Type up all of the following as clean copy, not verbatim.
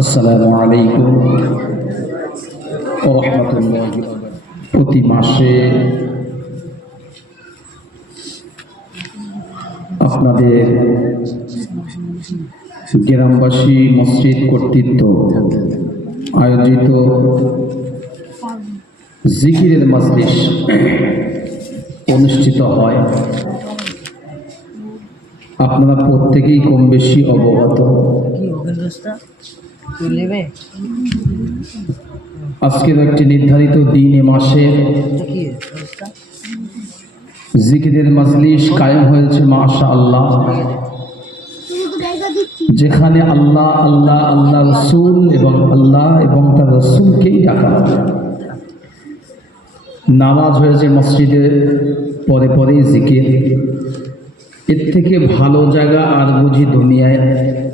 আসসালামু আলাইকুম ওয়া রাহমাতুল্লাহি ওয়া বারাকাতুহু। প্রতি মাসে আপনাদের গ্রামবাসী মসজিদ কর্তৃত্ব আয়োজিত জিকিরের মাজলিস অনুষ্ঠিত হয়। আপনারা প্রত্যেকেই কম বেশি অবগত। আজকের একটি নির্ধারিত দিনে মাসে জিকিরের মাজলিস কায়েম হয়েছে মাশাআল্লাহ, যেখানে আল্লাহ আল্লাহ আল্লাহ রসুল এবং আল্লাহ এবং তার রসুলকেই ডাকা। নামাজ হয়েছে মসজিদে, পরে পরেই জিকির। এর থেকে ভালো জায়গা আর বুঝি দুনিয়ায়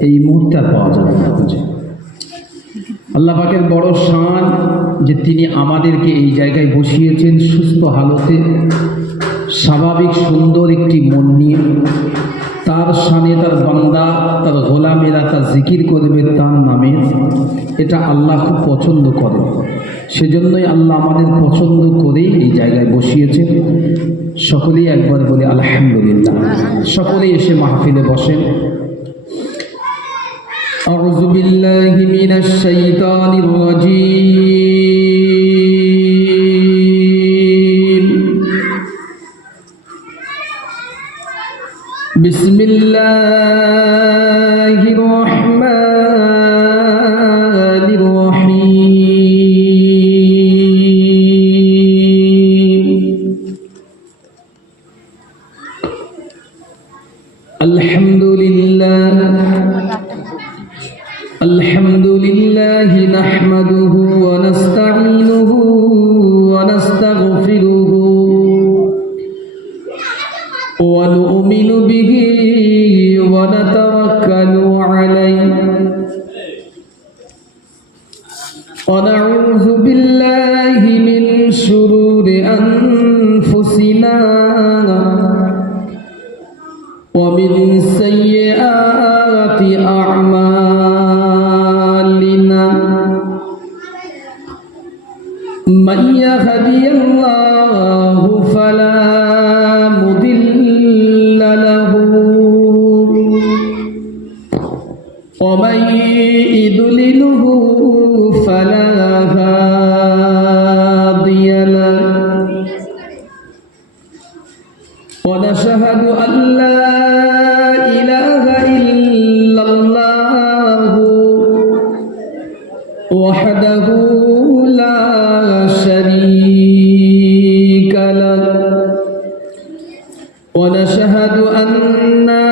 এই মুহূর্তে আর পাওয়া যাবে না। বুঝি আল্লাহ পাকের বড় শান যে তিনি আমাদেরকে এই জায়গায় বসিয়েছেন সুস্থ হালতে, স্বাভাবিক সুন্দর একটি মন নিয়ে। তার শানে তার বান্দা, তার গোলামেরা তার জিকির করবে তার নামে, এটা আল্লাহ খুব পছন্দ করে। সেজন্যই আল্লাহ আমাদের পছন্দ করেই এই জায়গায় বসিয়েছেন। সকলেই একবার বলে আলহামদুলিল্লাহ। সকলেই এসে মাহফিলে বসেন। আউযু বিল্লাহি মিনাশ শাইতানির রাজীম। বিসমিল্লাহির রহমানির রহিম। আলহামদুলিল্লাহি নাহমাদুহু ওয়া নাস্তাঈনুহু ওয়া নাস্তাগফিরুহু ওয়া নু'মিনু বিহি ওয়া নাতাওয়াক্কালু আলাইহি ওয়া নাউযু বিল্লাহি মিন শুরুরি আনফুসিনা ওয়া মিন সাইয়্যাতি আ'মালিনা। মান ইয়াহদিহিল্লাহু ফালা মুদিল্লা লাহু ওয়া মান ইউদ্লিলহু ফালা হাদিয়া লাহু। ওয়া নাশহাদু আন লা ইলাহা ইল্লাল্লাহু ওয়াহদাহু লা শারীকা লাহু ওয়া নাশহাদু আন্না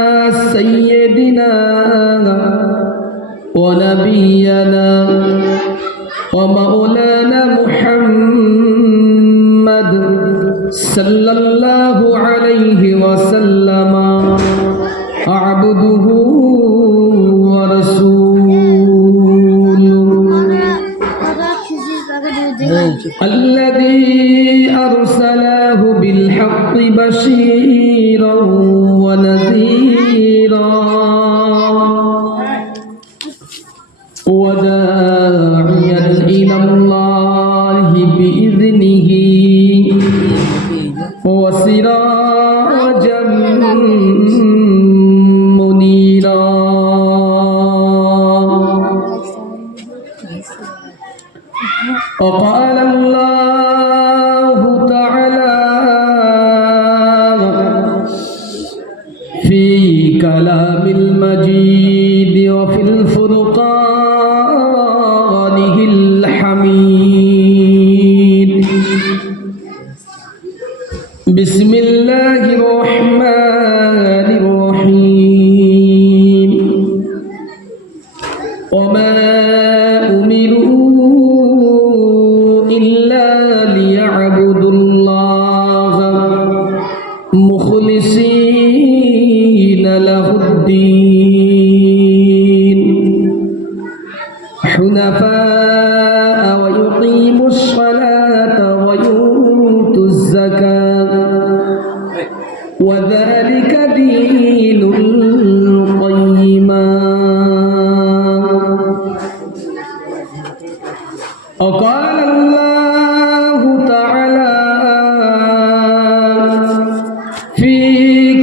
সাইয়্যিদানা ওয়া নাবিyyana ওয়া মাওলানা মুহাম্মাদ সাল্লাল্লাহু আলাইহি ওয়া সাল্লাম আ'বুদুহু ওয়া রাসূলুহু আল্লাযী আরসালাহু বিল হাক্কি বাশীরান ওয়া নাযীরান ওয়া দা'iyan ইলাল্লাহি বিইذনিহি ওয়া সিরাজাম মুনীরা। وقال الله تعالى في كلام المجيد وفي الفرقانه الحميد. بسم الله الرحمن الرحيم. وما أمروا إلا ليعبدوا الله مخلصين له الدين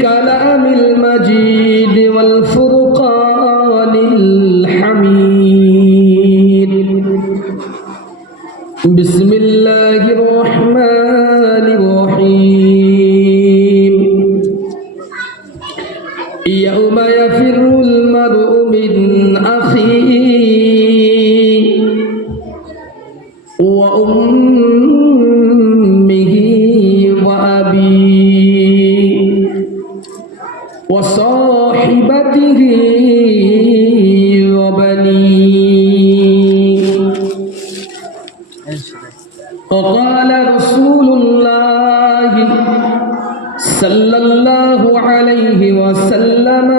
كلام المجيد والفرقان الحميد بسم الله الرحمن الرحيم يوم يفر المرء من أخيه وأمه وأبيه وصاحبته وبنيه وقال رسول الله صلى الله عليه وسلم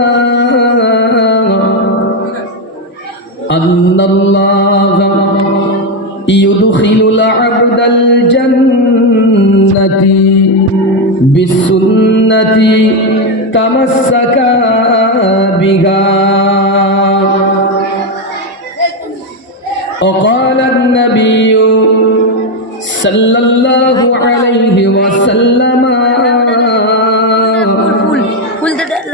أن الله يدخل العبد الجنة بالسنة تمسك بها وقال النبي صلى الله عليه وسلم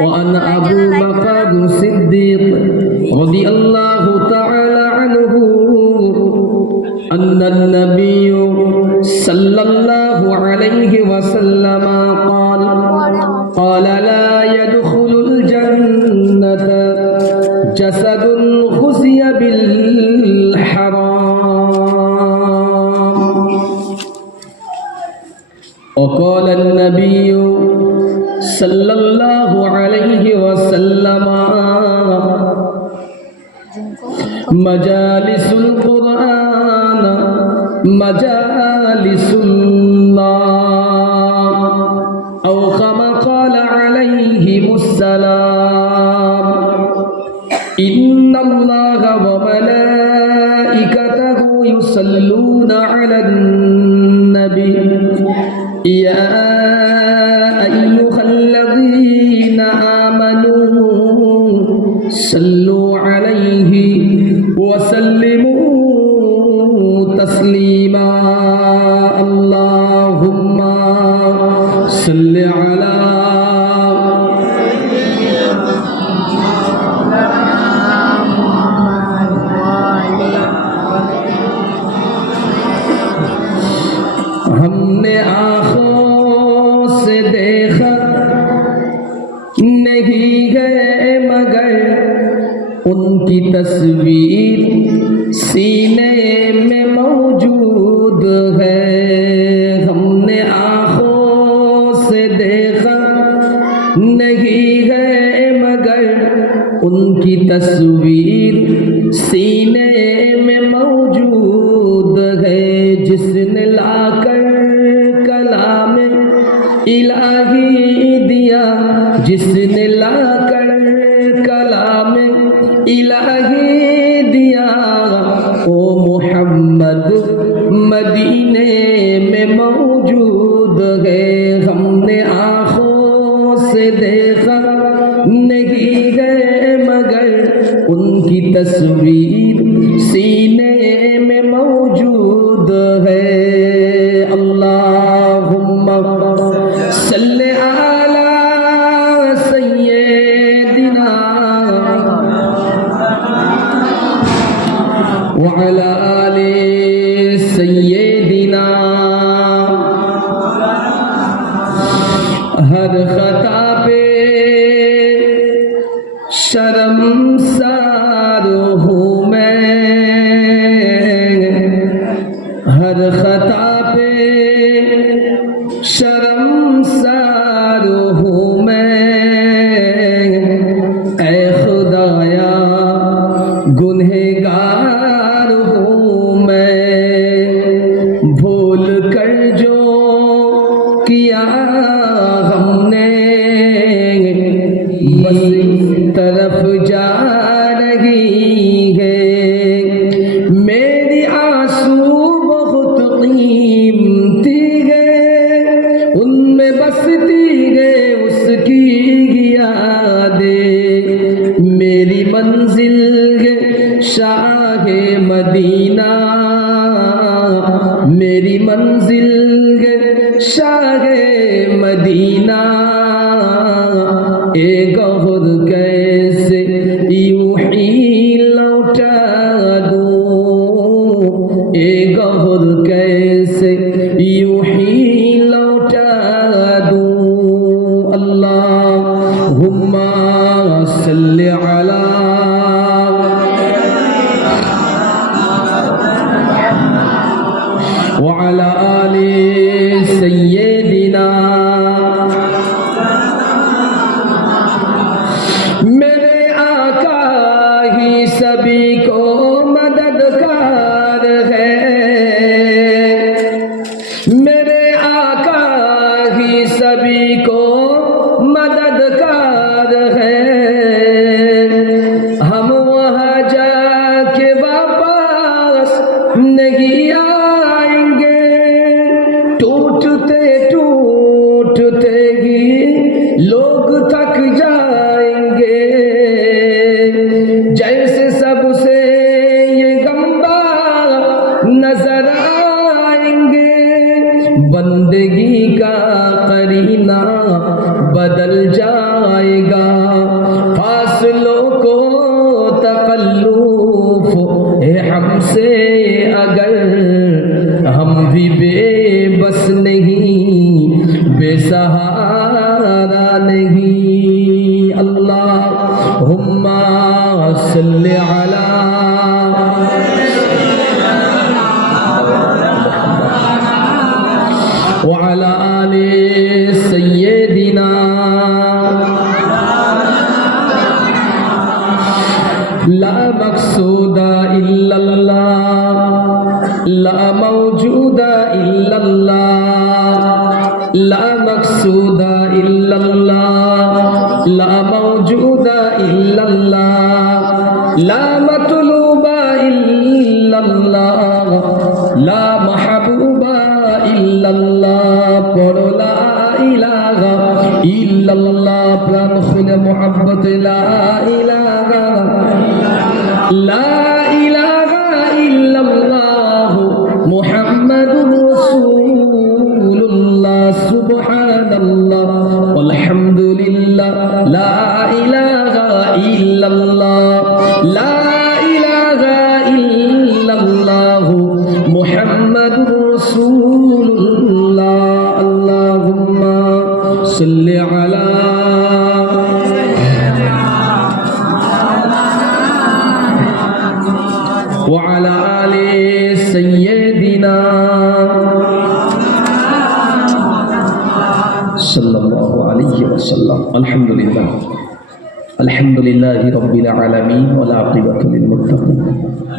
وأن أبو بكر الصديق رضي الله تعالى عنه أن النبي صلى الله عليه وسلم قال لا يدخل الجنة جسد خزي بالحرام وقال النبي صلى الله عليه وسلم مجالس القرآن مجالس الله أو كما قال عليه السلام إن الله وملائكته يصلون على النبي يا أيها الذين آمنوا صلوا عليه وسلموا تسليما اللهم صل على हमने आँखों से देखा नहीं है मगर उनकी तस्वीर सीने में मौजूद है हमने आँखों से देखा नहीं है मगर उनकी तस्वीर सीने में मौजूद है जिसने लाकर कलाम इलाही दिया जिसने लाकर कलाम इलाही दिया ओ मोहम्मद मदीने में मौजूद है हमने आँखों से देखा नहीं है मगर उनकी तस्वीर सीने में मौजूद है अल्लाहुम्मा सल्ले अला सय्यिदिना व अला आलि सय्यिदिना हर खता पे शर्मसार हूँ मैं हर खता पे शर्मसार हूँ मैं ऐ खुदाया गुनहगार हूँ मैं भूल कर जो किया हमने बस तरफ जा रही है मेरी आंसू बहुत कीमती है उनमें बसती है उसकी यादें मेरी मंजिल है शाह मदीना मेरी मंजिल है शाह मदीना ए गौर कैसे यूं ही लौटा दूं, ए गौर कैसे यूं ही लौटा दूं। अल्लाहुम्मा सल्ली अला व अला आलि सय्यिदिना। मेरे आका ही सभी को मददगार है, मेरे आका ही सभी को मददगार है। हम वहाँ जाके वापस नहीं आएंगे, टूटते टूटते ही लोग थक जाएंगे। जैसे सबसे ये गंबा नजर आएंगे, बंदगी का करीना बदल जाएगा। फासलों को तकल्लुफ है हमसे अगर, हम भी बेबस नहीं बेसहारा नहीं। अल्लाहुम्मा सल्ली अला व अला आलि सय्यिदिना। ला मक़सूदा इल्लल्लाह, ला मौजूदा इल्लल्लाह, ला मक़सूदा इल्लल्लाह, ला मौजूदा इल्लल्लाह, ला मतलूबा इल्लल्लाह, ला महबूबा इल्लल्लाह। पढ़ो ला इलाहा इल्लल्लाह, प्राण खुले मोहब्बत ला इलाहा, ला इलाहा इल्लल्लाह मुहम्मदुर रसूलुल्लाह। सुबहानल्लाह वल्हम्दुलिल्लाह, ला इलाहा इल्लल्लाह, ला इलाहा इल्लल्लाह मुहम्मदुर रसूलुल्लाह। अल्लाहुम्मा सल्ली अला व अला आलि सय्यिदिना। सल्लल्लाहु अलैहि वसल्लम। अल्हम्दुलिल्लाह, अल्हम्दुलिल्लाहि रब्बिल आलमीन वल आक़िबतु लिल मुत्तक़ीन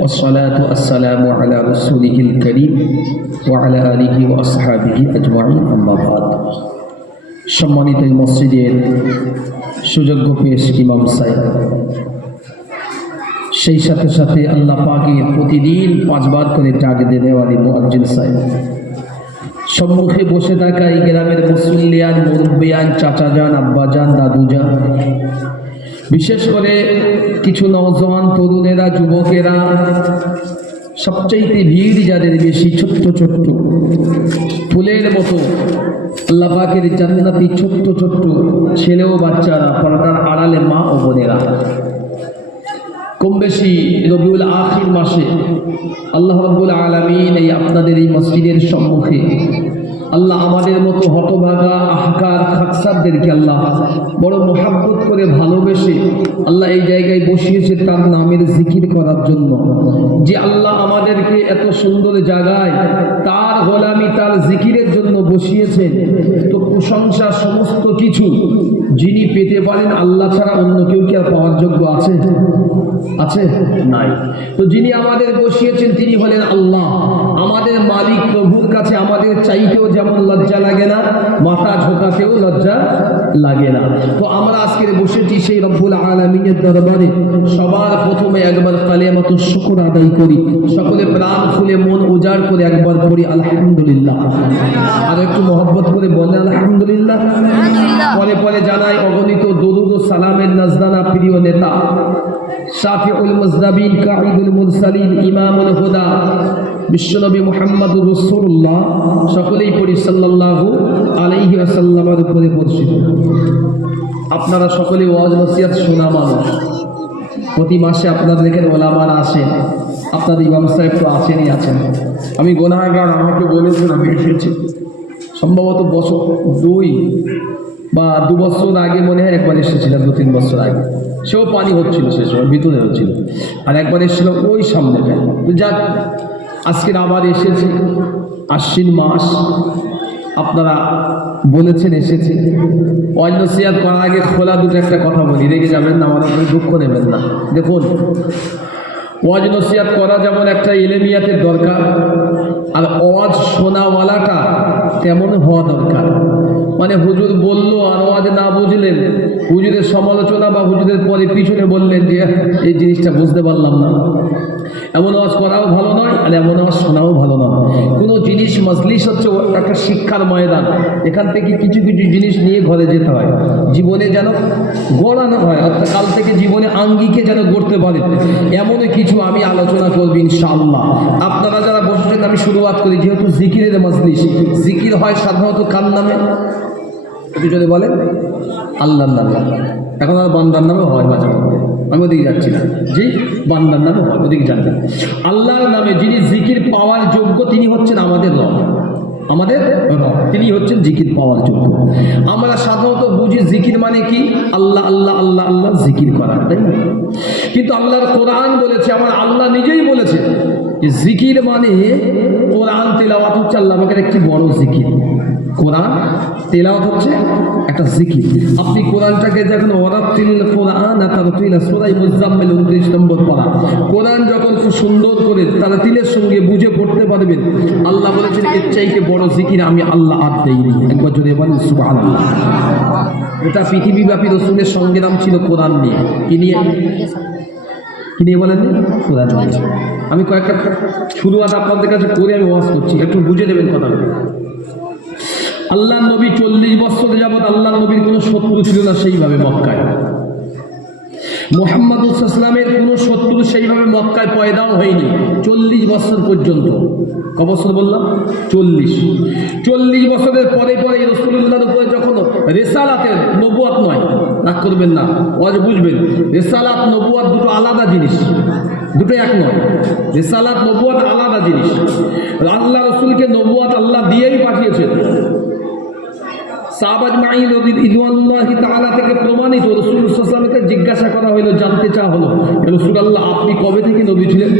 वस्सलातु वस्सलामु अला रसूलिहिल करीम व अला आलिहि व আসহাবিহি আজমাইন। আম্মা বাদ। সম্মানিত এই মসজিদের সুযোগ্য পেশ ইমাম সাহেব, সেই সাথে সাথে আল্লাহ পাকের প্রতিদিন 5 বার করে ডাক দেওয়ালি মুয়াজ্জিন সাহেব, সম্মুখে বসে থাকা এই গ্রামের মুসল্লিয়ান, মুরব্বিয়ান, চাচাজান, আব্বাজান, দাদুজান, বিশেষ করে কিছু নওজওয়ান তরুণেরা, যুবকেরা, সবচাইতে ভিড় যাদের বেশি, ছোট্ট ছোট্ট ফুলের মতো আল্লাহ পাকের জান্নাতি ছোট্ট ছোট্ট ছেলে ও বাচ্চারা, পর্দার আড়ালে মা ও বোনেরা, কম বেশি রবিউল আখির মাসে আল্লাহ রাব্বুল আলামিন এই আপনাদের এই মসজিদের সম্মুখে আল্লাহ আমাদের মতো হতভাগা আহকার খাকসারদেরকে আল্লাহ বড় মোহাব্বত করে ভালোবেসে আল্লাহ এই জায়গায় বসিয়েছে তার নামের জিকির করার জন্য। যে আল্লাহ আমাদেরকে এত সুন্দর জায়গায় তার গোলামি, তার জিকিরের জন্য বসিয়েছেন, তো প্রশংসা সমস্ত কিছু যিনি পেতে পারেন আল্লাহ ছাড়া অন্য কেউ কি আর পাওয়ার যোগ্য আছে? আছে? নাই। তো যিনি আমাদের বসিয়েছেন তিনি হলেন আল্লাহ, আমাদের মালিক, প্রভুর কাছে আমাদের চাইতেও যেমন লজ্জা লাগে না, মাথা ঝোঁকাতেও লজ্জা লাগে না। তো আমরা আজকে বসেছি সেই রব্বুল আলামিনের দরবারে। সবার প্রথমে একবার কালিমাতুশ শুকর আদায় করি, সকলে প্রাণ খুলে মন উজাড় করে একবার পড়ি আলহামদুলিল্লাহ। আর একটু মহব্বত করে বলেন আলহামদুলিল্লাহ। পরে পরে জানাই অগণিত দরুদ ও সালামের নাজদানা প্রিয় নেতা, শাফিউল মুজনাবিন, কাঈদুল মুরসালিন, ইমামুল হুদা বিশ্বনবী মুহাম্মদুর রাসূলুল্লাহ, সকলেই পড়ি সাল্লাল্লাহু আলাইহি ওয়াসাল্লামের উপরে বর্ষিত। আপনারা সকলে ওয়াজ নসিহত শোনা মানুষ, প্রতি মাসে আপনাদের এখানে ওলামারা আসেন, আপনাদের ইমাম সাহেব তো আসেনই আছেন। আমি গোনাগার, আমাকে বলেছেন, আমি এসেছি সম্ভবত বছর 2 বা 2 বছর আগে মনে হয় একবার এসেছিলাম, 2-3 বছর আগে। সেও পানি হচ্ছিল, সে সময় ভিতরে হচ্ছিল। আর একবার এসেছিল ওই সামনেটায়। যাক, আজকের আবার এসেছি, আশ্বিন মাস, আপনারা বলেছেন এসেছি। ওয়াজ নসিহত করার আগে খোলা দুটো একটা কথা বলি, রেগে যাবেন না, আমার উপরে দুঃখ নেবেন না। দেখুন, ওয়াজ নসিহত করা যেমন একটা ইলমিয়াতের দরকার, আর ওয়াজ শোনাওয়ালাটা তেমন হওয়া দরকার। মানে হুজুর বললো আর ওয়াজ না বুঝলেন, হুজুরের সমালোচনা বা হুজুরের পরে পিছনে বললেন যে এই জিনিসটা বুঝতে পারলাম না, এমন ওয়াজ করাও ভালো নয়, আর এমন ওয়াজ শোনাও ভালো নয়। কোনো জিনিস মজলিস হচ্ছে একটা শিক্ষার ময়দান, এখান থেকে কিছু কিছু জিনিস নিয়ে ঘরে যেতে হয়, জীবনে যেন গড়ানো হয়, অর্থাৎ কাল থেকে জীবনে আঙ্গিকে যেন গড়তে পারে, এমনই কিছু আমি আলোচনা করবো ইনশাআল্লাহ। আপনারা যারা বসেছেন, আমি শুরুয়াত করি, যেহেতু জিকিরের মজলিস, জিকির হয় সাধারণত কার নামে? একটু যদি বলেন, আল্লাহর নামে। এখন আর বান্দার নামে হয় মাঝে মধ্যে, আমি ওদিকে যাচ্ছি না, জি, বান্দার নামে হয়, ওদিকে জানবেন। আল্লাহর নামে যিনি জিকির পাওয়ার যোগ্য, তিনি হচ্ছেন আমাদের রব, আমাদের রব, তিনি হচ্ছেন জিকির পাওয়ার যোগ্য। আমরা সাধারণত বুঝি জিকির মানে কি, আল্লাহ আল্লাহ আল্লাহ আল্লাহ জিকির করা, তাই না? কিন্তু আল্লাহর কোরআন বলেছে, আমার আল্লাহ নিজেই বলেছে যে জিকির মানে কোরআন তেলাওয়াত হচ্ছে আল্লাহ আমাকে একটি বড় জিকির। কোরআন তেলাওয়াত হচ্ছে একটা জিকির। আপনি কোরআনটাকে যখন ওয়ারাতিল কোরআন তারতিলা সূরা মুজাম্মিল 29 নম্বর পারা, কোরআন যখন খুব সুন্দর করে তারতিলের সঙ্গে বুঝে পড়তে পারবেন, আল্লাহ বলেছেন এর চাইতে বড় জিকির আমি আল্লাহ আর দেইনি। একবার জোরে বলেন সুবহানাল্লাহ। এটা পৃথিবীব্যাপী রাসূলের সংগ্রাম ছিল কোরআন নিয়ে। কি নিয়ে বলেন? কোরআন নিয়ে। আমি কয়েকটা শুরুয়াত আপনাদের কাছে করে আমি ওয়াজ করছি, একটু বুঝে নেবেন কথাগুলো। আল্লাহ নবী 40 বছর যাবৎ আল্লাহ নবীর কোনো শত্রু ছিল না সেইভাবে মক্কায়। মুহাম্মদ সাল্লাল্লাহু আলাইহি ওয়াসাল্লামের কোনো শত্রু সেইভাবে মক্কায় পয়দাও হয়নি 40 বছর পর্যন্ত। ক বছর বললাম? 40 বছরের পরে পরে রাসূলুল্লাহর উপরে যখন রিসালাতের, নবুয়ত নয়, রাগ করবেন না, ওয়াজ বুঝবেন, রিসালাত নবুয়ত দুটো আলাদা জিনিস, দুটো এক নয়। রিসালাত নবুয়ত আলাদা জিনিস। আল্লাহ রাসূলকে নবুয়ত আল্লাহ দিয়েই পাঠিয়েছেন। সাহাবা আজমাইন রাদিয়াল্লাহু তাআলা থেকে প্রমাণিত, রাসূল সাল্লাল্লাহু আলাইহি ওয়াসাল্লামকে জিজ্ঞাসা করা হলো, জানতে চাওয়া হলো, রাসূলুল্লাহ আপনি কবে থেকে নবী ছিলেন?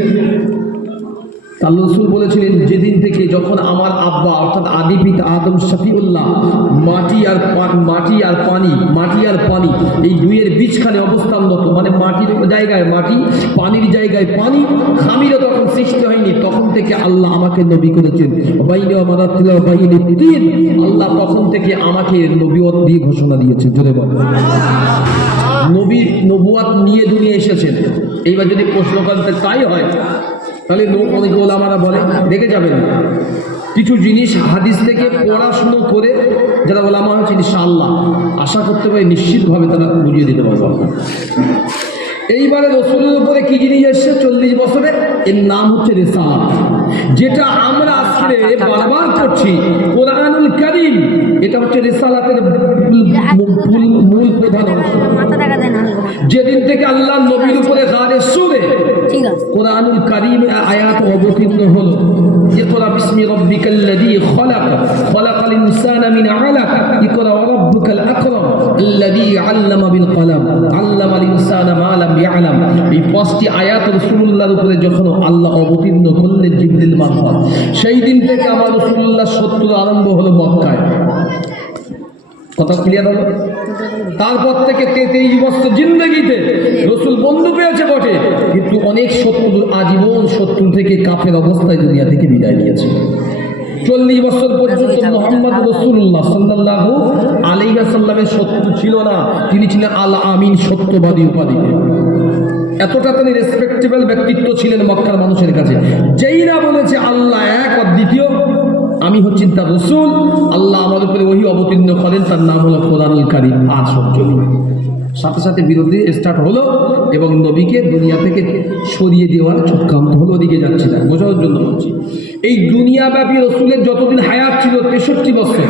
আল্লাহ রাসূল বলেছিলেন, যেদিন থেকে যখন আমার আব্বা অর্থাৎ আদি পিতা আদম শফিউল্লাহ মাটি আর পানি এই দুইয়ের বীজখানে অবস্থানরত, মানে মাটির জায়গায় মাটি, পানির জায়গায় পানি, খামিরও তখন সৃষ্টি হয়নি, তখন থেকে আল্লাহ আমাকে নবী করেছেন। আল্লাহ তখন থেকে আমাকে নবুয়ত দিয়ে ঘোষণা দিয়েছেন। জোরে বলেন। নবী নবুয়ত নিয়ে দুনিয়া এসেছেন। এইবার যদি প্রশ্ন করতে তাই হয়, তাহলে অনেক ওলামারা বলে, দেখে যাবেন কিছু জিনিস হাদিস থেকে পড়াশুনো করে যারা ওলামা হচ্ছে, ইনশাআল্লাহ আশা করতে পারি নিশ্চিতভাবে তারা বুঝিয়ে দিতে পারবে। এইবারে রাসূলের উপরে কি জিনিস এসেছে 40 বছরে, এর নাম হচ্ছে রিসালাত, যেটা আমরা আজকে বারবার করছি। কোরআনুল কারীম এটা হচ্ছে রিসালাতের মূল প্রধান অংশ। যেদিন থেকে আল্লাহ নবীর উপরে গারে সুরে কোরআনুল কারীম আয়াত অবতীর্ণ হলো, ইকরা বিসমি রাব্বিকাল্লাযী খালাক, খালাকাল ইনসানা মিন আলাক, ইকরা ওয়া রাব্বুকাল আকরাম আল্লাযী আল্লামা বিল কলম, আল্লামাল ইনসানা মা লাম ইয়ালাম। এই 5টি আয়াত রাসূলুল্লাহর উপরে যখন আল্লাহ অবতীর্ণ করলেন জিবরিল মারফত, সেই দিন থেকে আমার রাসূলুল্লাহ শত্রু আরম্ভ হলো মক্কায়। কথা ক্লিয়ার হলো? তারপর থেকে 23 বছর জিন্দেগিতে রাসূল বন্ধু পেয়েছে বটে, কিন্তু অনেক শত্রু আজীবন শত্রু থেকে কাফের অবস্থায় দুনিয়া থেকে বিদায় নিয়েছে। 40 বছর পর্যন্ত মুহাম্মদ রাসূলুল্লাহ সাল্লাল্লাহু আলাইহি ওয়াসাল্লামের শত্রু ছিল না, তিনি ছিলেন আল আমিন, সত্যবাদী উপাধিতে। এতটা তিনি রেসপেক্টেবল ব্যক্তিত্ব ছিলেন মক্কার মানুষের কাছে। যেই না বলেছে আল্লাহ এক আর দ্বিতীয়, আমি হচ্ছি তার রাসূল, আল্লাহ আমার উপরে ওহী অবতীর্ণ করেন, তার নাম হলো কোরআনুল কারীম। আর সহ্য সাথে সাথে বিরোধী স্টার্ট হলো এবং নবীকে দুনিয়া থেকে সরিয়ে দেওয়ার চক্রান্ত হলো। ওদিকে যাচ্ছি না, বোঝানোর জন্য বলছি। এই দুনিয়াব্যাপী রাসূলের যতদিন হায়াত ছিল 63 বছর,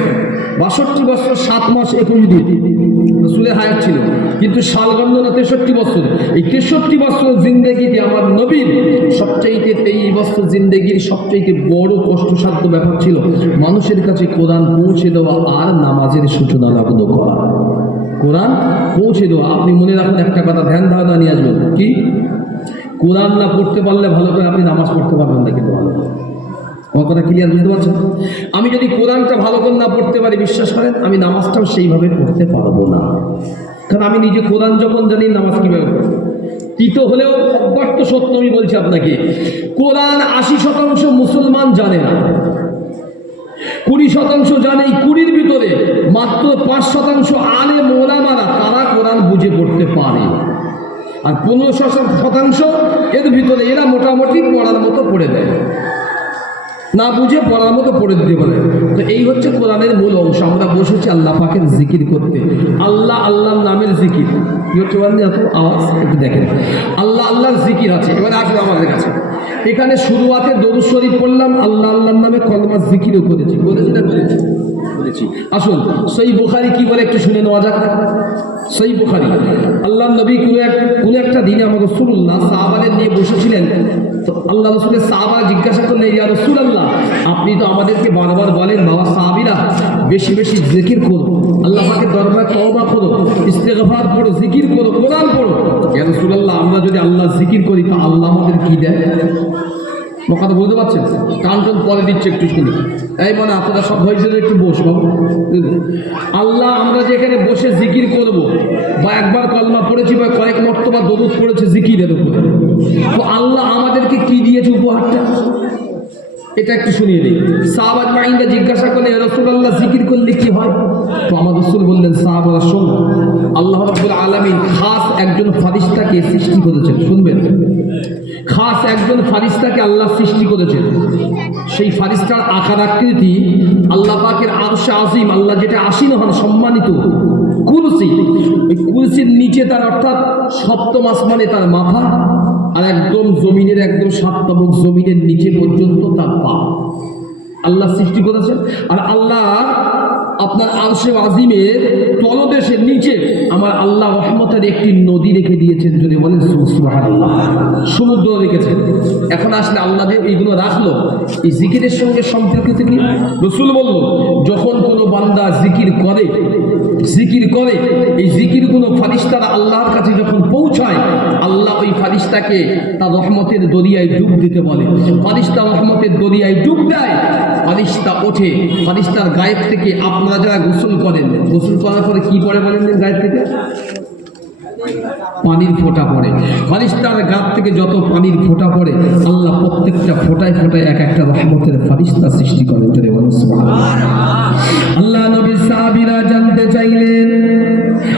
62 বছর 7 মাস 21 দিন রসুলের হায়াত ছিল, কিন্তু সালগণনা 63 বছর। এই 63 বছর জিন্দেগিতে আমার নবীর সবচাইতে 23 বছর জিন্দেগির সবচাইতে বড় কষ্টসাধ্য ব্যাপার ছিল মানুষের কাছে কোরআন পৌঁছে দেওয়া আর নামাজের সূচনা লাগলো করা। কোরআন পৌঁছে দেওয়া। আপনি মনে রাখুন একটা কথা, ধ্যান ধারণা নিয়ে আসবেন, কি কোরআন না পড়তে পারলে ভালো করে আপনি নামাজ পড়তে পারবেন না। কিন্তু ভালো আমার কথা ক্লিয়ার বুঝতে পারছেন? আমি যদি কোরআনটা ভালো করে না পড়তে পারি, বিশ্বাস করেন আমি নামাজটাও সেইভাবে পড়তে পারবো না। কারণ আমি নিজে কোরআন যখন জানি নামাজ কীভাবে পড়ব। তিতো হলেও অব্যর্থ সত্য আমি বলছি আপনাকে, কোরআন 80% মুসলমান জানে না, 20% জানে। এই 20-র ভিতরে মাত্র 5% আলেম ওলামারা তারা কোরআন বুঝে পড়তে পারে, আর 15% এর ভিতরে এরা মোটামুটি পড়ার মতো পড়ে দেয়, না বুঝে পড়ার মতো পড়ে দিতে পারে। তো এই হচ্ছে কোরআনের মূল অংশ। আমরা বসেছি আল্লাহ পাকের জিকির করতে। আল্লাহ আল্লাহর নামের জিকির কি হচ্ছে বলেন? এত আওয়াজ একটু দেখেন। আল্লাহ আল্লাহর জিকির আছে। এবারে আসলে আমাদের কাছে এখানে শুরুয়াতে দরুদ শরীফ পড়লাম, আল্লাহ আল্লাহর নামে কলমা জিকিরও করেছি। বলেছি আসুন সহিহ বুখারী কি বলে একটু শুনে নেওয়া যাক। সহিহ বুখারী, আল্লাহ নবী কোনো একটা দিনে আমার রাসূলুল্লাহ সাহাবাদের নিয়ে বসেছিলেন। তো আল্লাহ রাসূলের সাহাবা জিজ্ঞাসা করলেন, ইয়া রাসূলুল্লাহ, আপনি তো আমাদেরকে বারবার বলেন বাবা সাহাবীরা বেশি বেশি জিকির করো, আল্লাহ পাকের দরবারে তওবা করো, ইস্তেগফার পড়ো, জিকির করো, কোরআন পড়ো। ইয়া রাসূলুল্লাহ, আমরা যদি আল্লাহ জিকির করি তো আল্লাহ আমাদের কি দেয়? কথা বলতে পারছেন? টান টান পরে দিচ্ছে, একটু শুনে। এই মানে আপনারা সব হয়েছিল একটু বসবো। আল্লাহ আমরা যেখানে বসে জিকির করব, বা একবার কলমা পড়েছি বা কয়েক মর্তবা দরুদ পড়েছে জিকিরের উপরে, তো আল্লাহ আমাদেরকে কি দিয়েছে উপহারটা? এটা একটু শুনিয়ে দিই। সাহাবা আজমাইনরা জিজ্ঞাসা করলেন, ইয়া রাসূলুল্লাহ জিকির করলে কি হয়? তো আমার রাসূল বললেন, সাহাবারা শোনো, আল্লাহ রাব্বুল আলামিন খাস একজন ফারিস্তাকে সৃষ্টি করেছেন। শুনবেন, খাস একজন ফারিস্তাকে আল্লাহ সৃষ্টি করেছেন। সেই ফারিস্তার আকার আকৃতি আল্লাহ পাকের আরশে আজিম, আল্লাহ যেটা আসীন হন সম্মানিত কুরসি, ওই কুরসির নিচে তার, অর্থাৎ সপ্তম আসমানে তার মাথা, আর একদম জমিনের একদম 7 তবক জমিনের নিচে পর্যন্ত তার পা আল্লাহ সৃষ্টি করেছেন। আর আল্লাহ আপনার আরশে আজিমের তলদেশের নিচে আমার আল্লাহ রহমতের একটি নদী রেখে দিয়েছেন। যদি বলেন সুবহানাল্লাহ, সমুদ্র রেখেছেন। এখন আসলে আল্লাহ যে এইগুলো রাখলো, এই জিকিরের সঙ্গে সম্পর্কিত কি? রাসূল বলল, যখন কোনো বান্দা জিকির করে এই জিকিরগুলো ফারিস্তারা আল্লাহর কাছে যখন পৌঁছায়, আল্লাহ ওই ফারিস্তাকে তার রহমতের দরিয়ায় ডুব দিতে বলে। ফারিস্তা রহমতের দরিয়ায় ডুব দেয়, ফারিস্তা ওঠে, ফারিস্তার গায়েব থেকে আপনারা যারা গোসল করেন, গোসল করার পরে কি পড়ে বলেন? গায়েব থেকে পানির ফোঁটা পড়ে। ফারিস্তার গায়েব থেকে যত পানির ফোঁটা পড়ে, আল্লাহ প্রত্যেকটা ফোঁটায় ফোঁটায় এক একটা রহমতের ফারিস্তা সৃষ্টি করেন। যদি বলেন সুবহানাল্লাহ। আল্লাহ নবীর সাহাবীরা জানতে চাইলেন,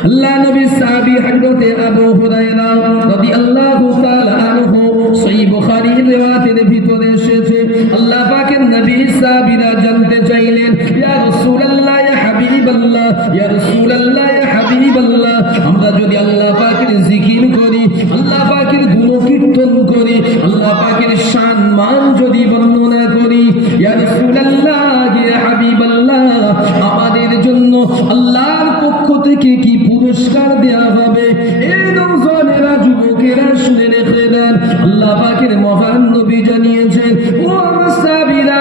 আল্লাহ নবীর সাহাবী হযরত আবু হুরায়রা রাদিয়াল্লাহু তাআলা আনহু, সহিহ বুখারীর রিওয়ায়াতের ভিতরে এসেছে, আল্লাহ পাকের নবী সাহাবীরা জানতে চাইলেন, ইয়া রাসূলুল্লাহ, ইয়া হাবিবাল্লাহ, ইয়া রাসূলুল্লাহ, ইয়া হাবিবাল্লাহ, আমরা যদি আল্লাহ পাকের জিকির করি, আল্লাহ পাকের গুণকীর্তন করি, আল্লাহ পাকের শান মান যদি বর্ণনা করি, ইয়া রাসূলুল্লাহ, ইয়া হাবিবাল্লাহ, আমাদের জন্য আল্লাহর পক্ষ থেকে কি পুরস্কার দেয়া হবে? এই নওজওয়ানেরা, যুবকেরা শুনে রেখে দেন, আল্লাহ পাকের মহান নবী জানিয়েছেন, ও আমার সাহাবীরা,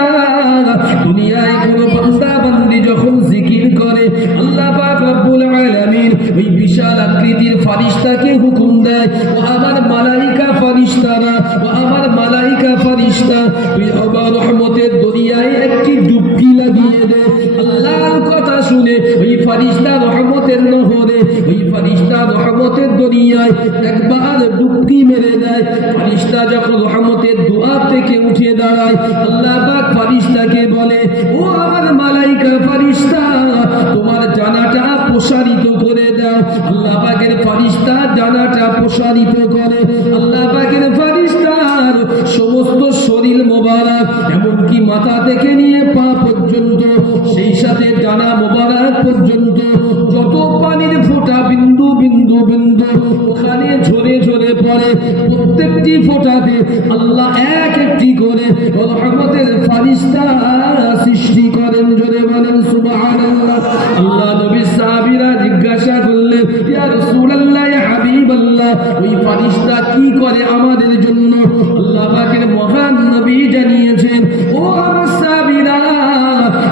দুনিয়ায় কোনো বান্দা বান্দি যখন জিকির করে, আল্লাহ পাক রব্বুল আলামিন ওই বিশাল আকৃতির ফারিস্তাকে হুকুম দেয়, ও আমার মালাইকা ফারিস্তারা, ও আমার মালাইকা ফারিস্তা, তুই আমার রহমতের দরিয়ায় একটি ডুবকি লাগিয়ে দে। আল্লাহর কথা শুনে ওই ফারিস্তা রহমতের নহরে, ওই ফারিস্তা রহমতের দরিয়ায় একবার ডুবকি মেরে দেয়। ফারিস্তা যখন রহমতের দুয়ার থেকে উঠে দাঁড়ায়, আল্লাহ পাক ফারিস্তাকে বলে, ও আমার মালাইকা ফারিস্তা, তোমার জানাটা প্রসারিত করে দাও। আল্লাহ পাকের ফারিস্তা জানাটা প্রসারিত করে। আল্লাহ পাকের ফারিস্তার সমস্ত শরীর মোবারক, এমনকি মাথা থেকে নিয়ে পা পর্যন্ত, সেই সাথে ডানা মোবারক পর্যন্ত যত পানির ফোঁটা বিন্দু বিন্দু বিন্দু ওখানে ঝরে ঝরে পড়ে, প্রত্যেকটি ফোঁটাতে আল্লাহ এক একটি করে রহমতের ফারিস্তা সৃষ্টি করেন। জোরে বলেন সুবহানাল্লাহ। আল্লাহ নবী সাহাবীরা জিজ্ঞাসা করলেন, রাসূলুল্লাহ, ইয়া হাবিবাল্লাহ, ওই ফেরেশতা কি করে আমাদের জন্য? আল্লাহ পাকের মহান নবী জানিয়েছেন, ও আমার সাহাবীরা,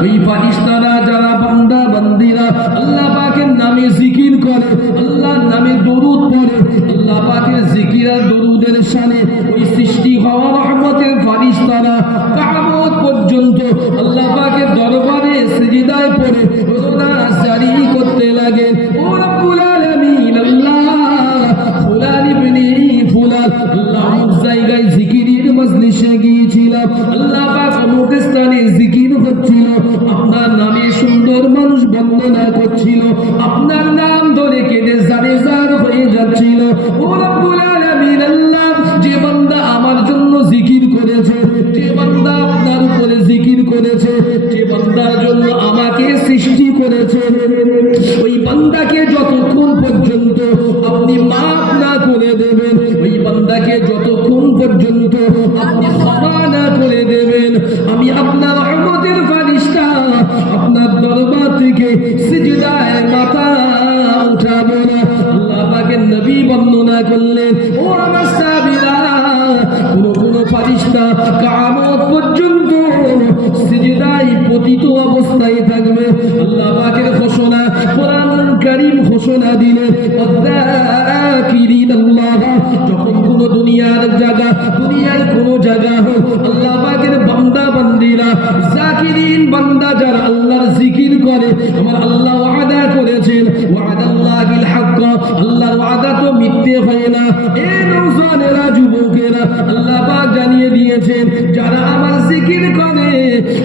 ওই ফেরেশতারা যারা বান্দা বান্দীরা আল্লাহ পাকের নামে জিকির করে, আল্লাহর নামে দরুদ পড়ে, আল্লাহ পাকের জিকির আর দরুদের শানে ওই সৃষ্টি হওয়া রহমতের ফেরেশতারা কিয়ামত পর্যন্ত আল্লাহ পাকের দরবারে সিজদায় পড়ে রোজা জারি করতে লাগে। ও রব্বুল আলামিন, আল্লাহ ফুলান ইবনে ফুলান, আল্লাহ জায়গায় জিকিরের মজলিসে গিয়েছিলাম, আল্লাহ পাক অমুক স্থানে জিকির হচ্ছিল, আপনার নামে সুন্দর মানুষ বন্দনা করছিল, আপনার নাম ধরে কেঁদে জারে জার হয়ে যাচ্ছিল। ও রব্বুল আলামিন, আল্লাহ যে বান্দা আমার জন্য জিকির করেছে, যে বান্দা আপনার উপরে জিকির করেছে, যে বান্দার জন্য আমাকে সৃষ্টি করেছে, ওই বান্দাকে যতক্ষণ পর্যন্ত আপনি মাফ না করে দেবেন, ওই বান্দাকে যতক্ষণ পর্যন্ত আপনি ক্ষমা না করে দেবেন, আমি আপনার রহমতের ফেরেশতা আপনার দরবার থেকে সিজদায় মাথা উঠাবো না। আল্লাহ পাকের নবী বর্ণনা করলেন, ও আমার সাহাবীরা, কোন ফেরেশতা কিয়ামত পর্যন্ত সিজদায় পতিত অবস্থায় থাকবে। আল্লাহ পাকের ঘোষণা, কোরআন কারীম ঘোষণা দিলেন, আল্লাহ, যখন কোন দুনিয়ার জায়গা, দুনিয়ার কোন জায়গা হোক, আল্লাহ পাকের বান্দা বান্দীরা জাকিরিন বান্দা যারা আল্লাহর জিকির করে, আমার আল্লাহ ওয়াদা করেছেন, ওয়াদাল্লাহিল হক, আল্লাহর ওয়াদা তো মিথ্যে হয় না। এ নওজওয়ানেরা, যুবকেরা, আল্লাহ পাক জানিয়ে দিয়েছেন, যারা আমার জিকির করে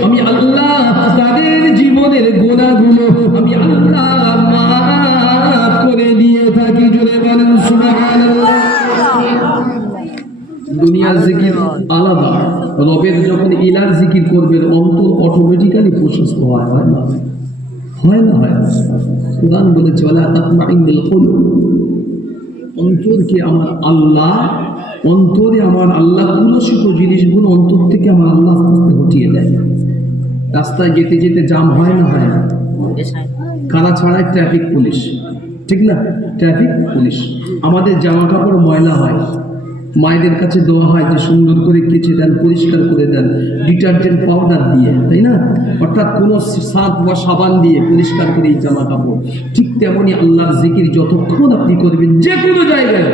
আমি আল্লাহ তাদের জীবনের গুনাহগুলো আমি আল্লাহ মাফ করে দিয়ে থাকি। জোরে বলেন সুবহানাল্লাহ। দুনিয়ার জিকির আলাদা, রবের যখন ইলার জিকির করবেন অন্তর অটোমেটিক্যালি প্রশস্ত হয়, হয় না? হয় না? হয়। কুরআন বলেছে, ওয়ালা তাতমাইন্নুল কুলুব, অন্তরকে আমার আল্লাহ, অন্তরে আমার আল্লাহ কুলসিত জিনিসগুলো অন্তর থেকে আমার আল্লাহ আস্তে আস্তে হটিয়ে দেয়। রাস্তায় যেতে যেতে জাম হয় না? হয় না? কারা ছাড়ায় ট্রাফিক পুলিশ, ঠিক না? Traffic police. আমাদের জামা কাপড় ময়লা হয়, মায়েদের কাছে দেওয়া হয় যে সুন্দর করে কেচে দেন, পরিষ্কার করে দেন ডিটারজেন্ট পাউডার দিয়ে, তাই না? অর্থাৎ কোনো সার্ফ বা সাবান দিয়ে পরিষ্কার করে এই জামা কাপড়। ঠিক তেমনি আল্লাহর জিকির যতক্ষণ আপনি করবেন যে কোনো জায়গায়,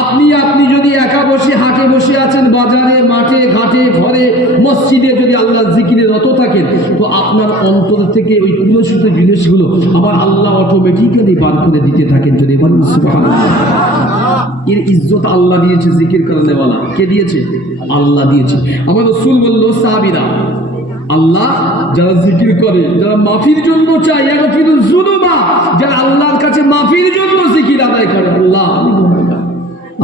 আপনি যদি একা বসে হাটে বসে আছেন, বাজারে, মাঠে, ঘাটে, ঘরে, মসজিদে যদি আল্লাহর জিকিরে রত থাকেন, তো আপনার অন্তর থেকে ওই কুলসিত জিনিসগুলো আবার আল্লাহ অটোমেটিক্যালি বার করে দিতে থাকেন। যদি বলেন সুবহানাল্লাহ। এর ইজ্জত আল্লাহ দিয়েছে, জিকির করনে ওয়ালা কে দিয়েছে? আল্লাহ দিয়েছে। আমার রাসূল বলল, সাহাবীরা, আল্লাহ যারা জিকির করে, যারা মাফির জন্য চায়, ইয়াগফিরুয যুনুবা, যারা আল্লাহর কাছে মাফির জন্য জিকির আদায় করে, আল্লাহ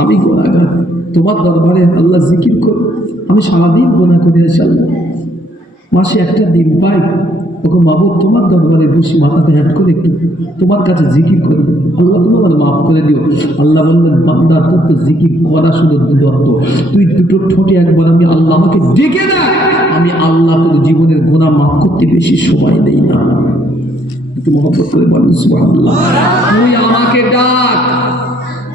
আমি গুনাহগার, তোমার দরবারে আল্লাহ জিকির করি, আমি সারাদিন গুনাহ করে আসি, আল্লাহ মাসে একটা দিন পাই, ওকে মাবুদ তোমার দরবারে বসি, মাথাতে হ্যাট করে একটু তোমার কাছে জিকির করি, আল্লাহ তুমি আমার মাফ করে দিও। আল্লাহ বললেন, বান্দা তোর তো জিকির করা শুধু দূরত্ব, তুই দুটো ঠোঁটে একবার আমি আল্লাহ আমাকে ডেকে না, আমি আল্লাহ তোর জীবনের গুনাহ মাফ করতে বেশি সময় নেই না। একটু মহব্বত করে বলেন সুবহানাল্লাহ। তুই আমাকে ডাক।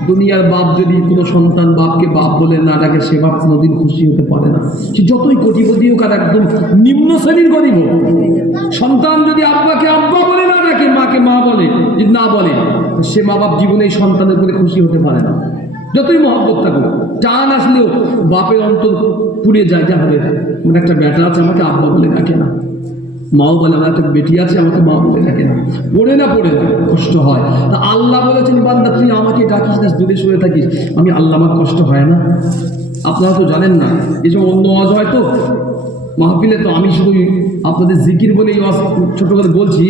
দুনিয়ার বাপ যদি কোনো সন্তান বাপকে বাপ বলে না ডাকে, সে বাপ কোনোদিন খুশি হতে পারে না। সে যতই কোটিপতি হোক আর একদম নিম্ন শ্রেণীর গরিব হোক, সন্তান যদি আব্বাকে আব্বা বলে না ডাকে, মাকে মা বলে যদি না বলে, সে মা বাপ জীবনে এই সন্তানের উপরে খুশি হতে পারে না। যতই মহব্বত থাকুক, টান আসলেও বাপের অন্তর পুড়ে যায়, যা হবে আমার একটা বেটা আছে আমাকে আব্বা বলে ডাকে না, মাও বলে আমার একটা বেটি আছে আমাকে মা বলে ডাকে না, পড়ে না কষ্ট হয়। তা আল্লাহ বলেছেন, বান্দা তুই আমাকে ডাকিস না, দূরে সরে থাকিস, আমি আল্লাহ, আমার কষ্ট হয় না? আপনারা তো জানেন না, এসব অন্য আওয়াজ হয় তো মাহফিলে, তো আমি শুধু আপনাদের জিকির বলে এই আওয়াজ ছোট করে বলছি।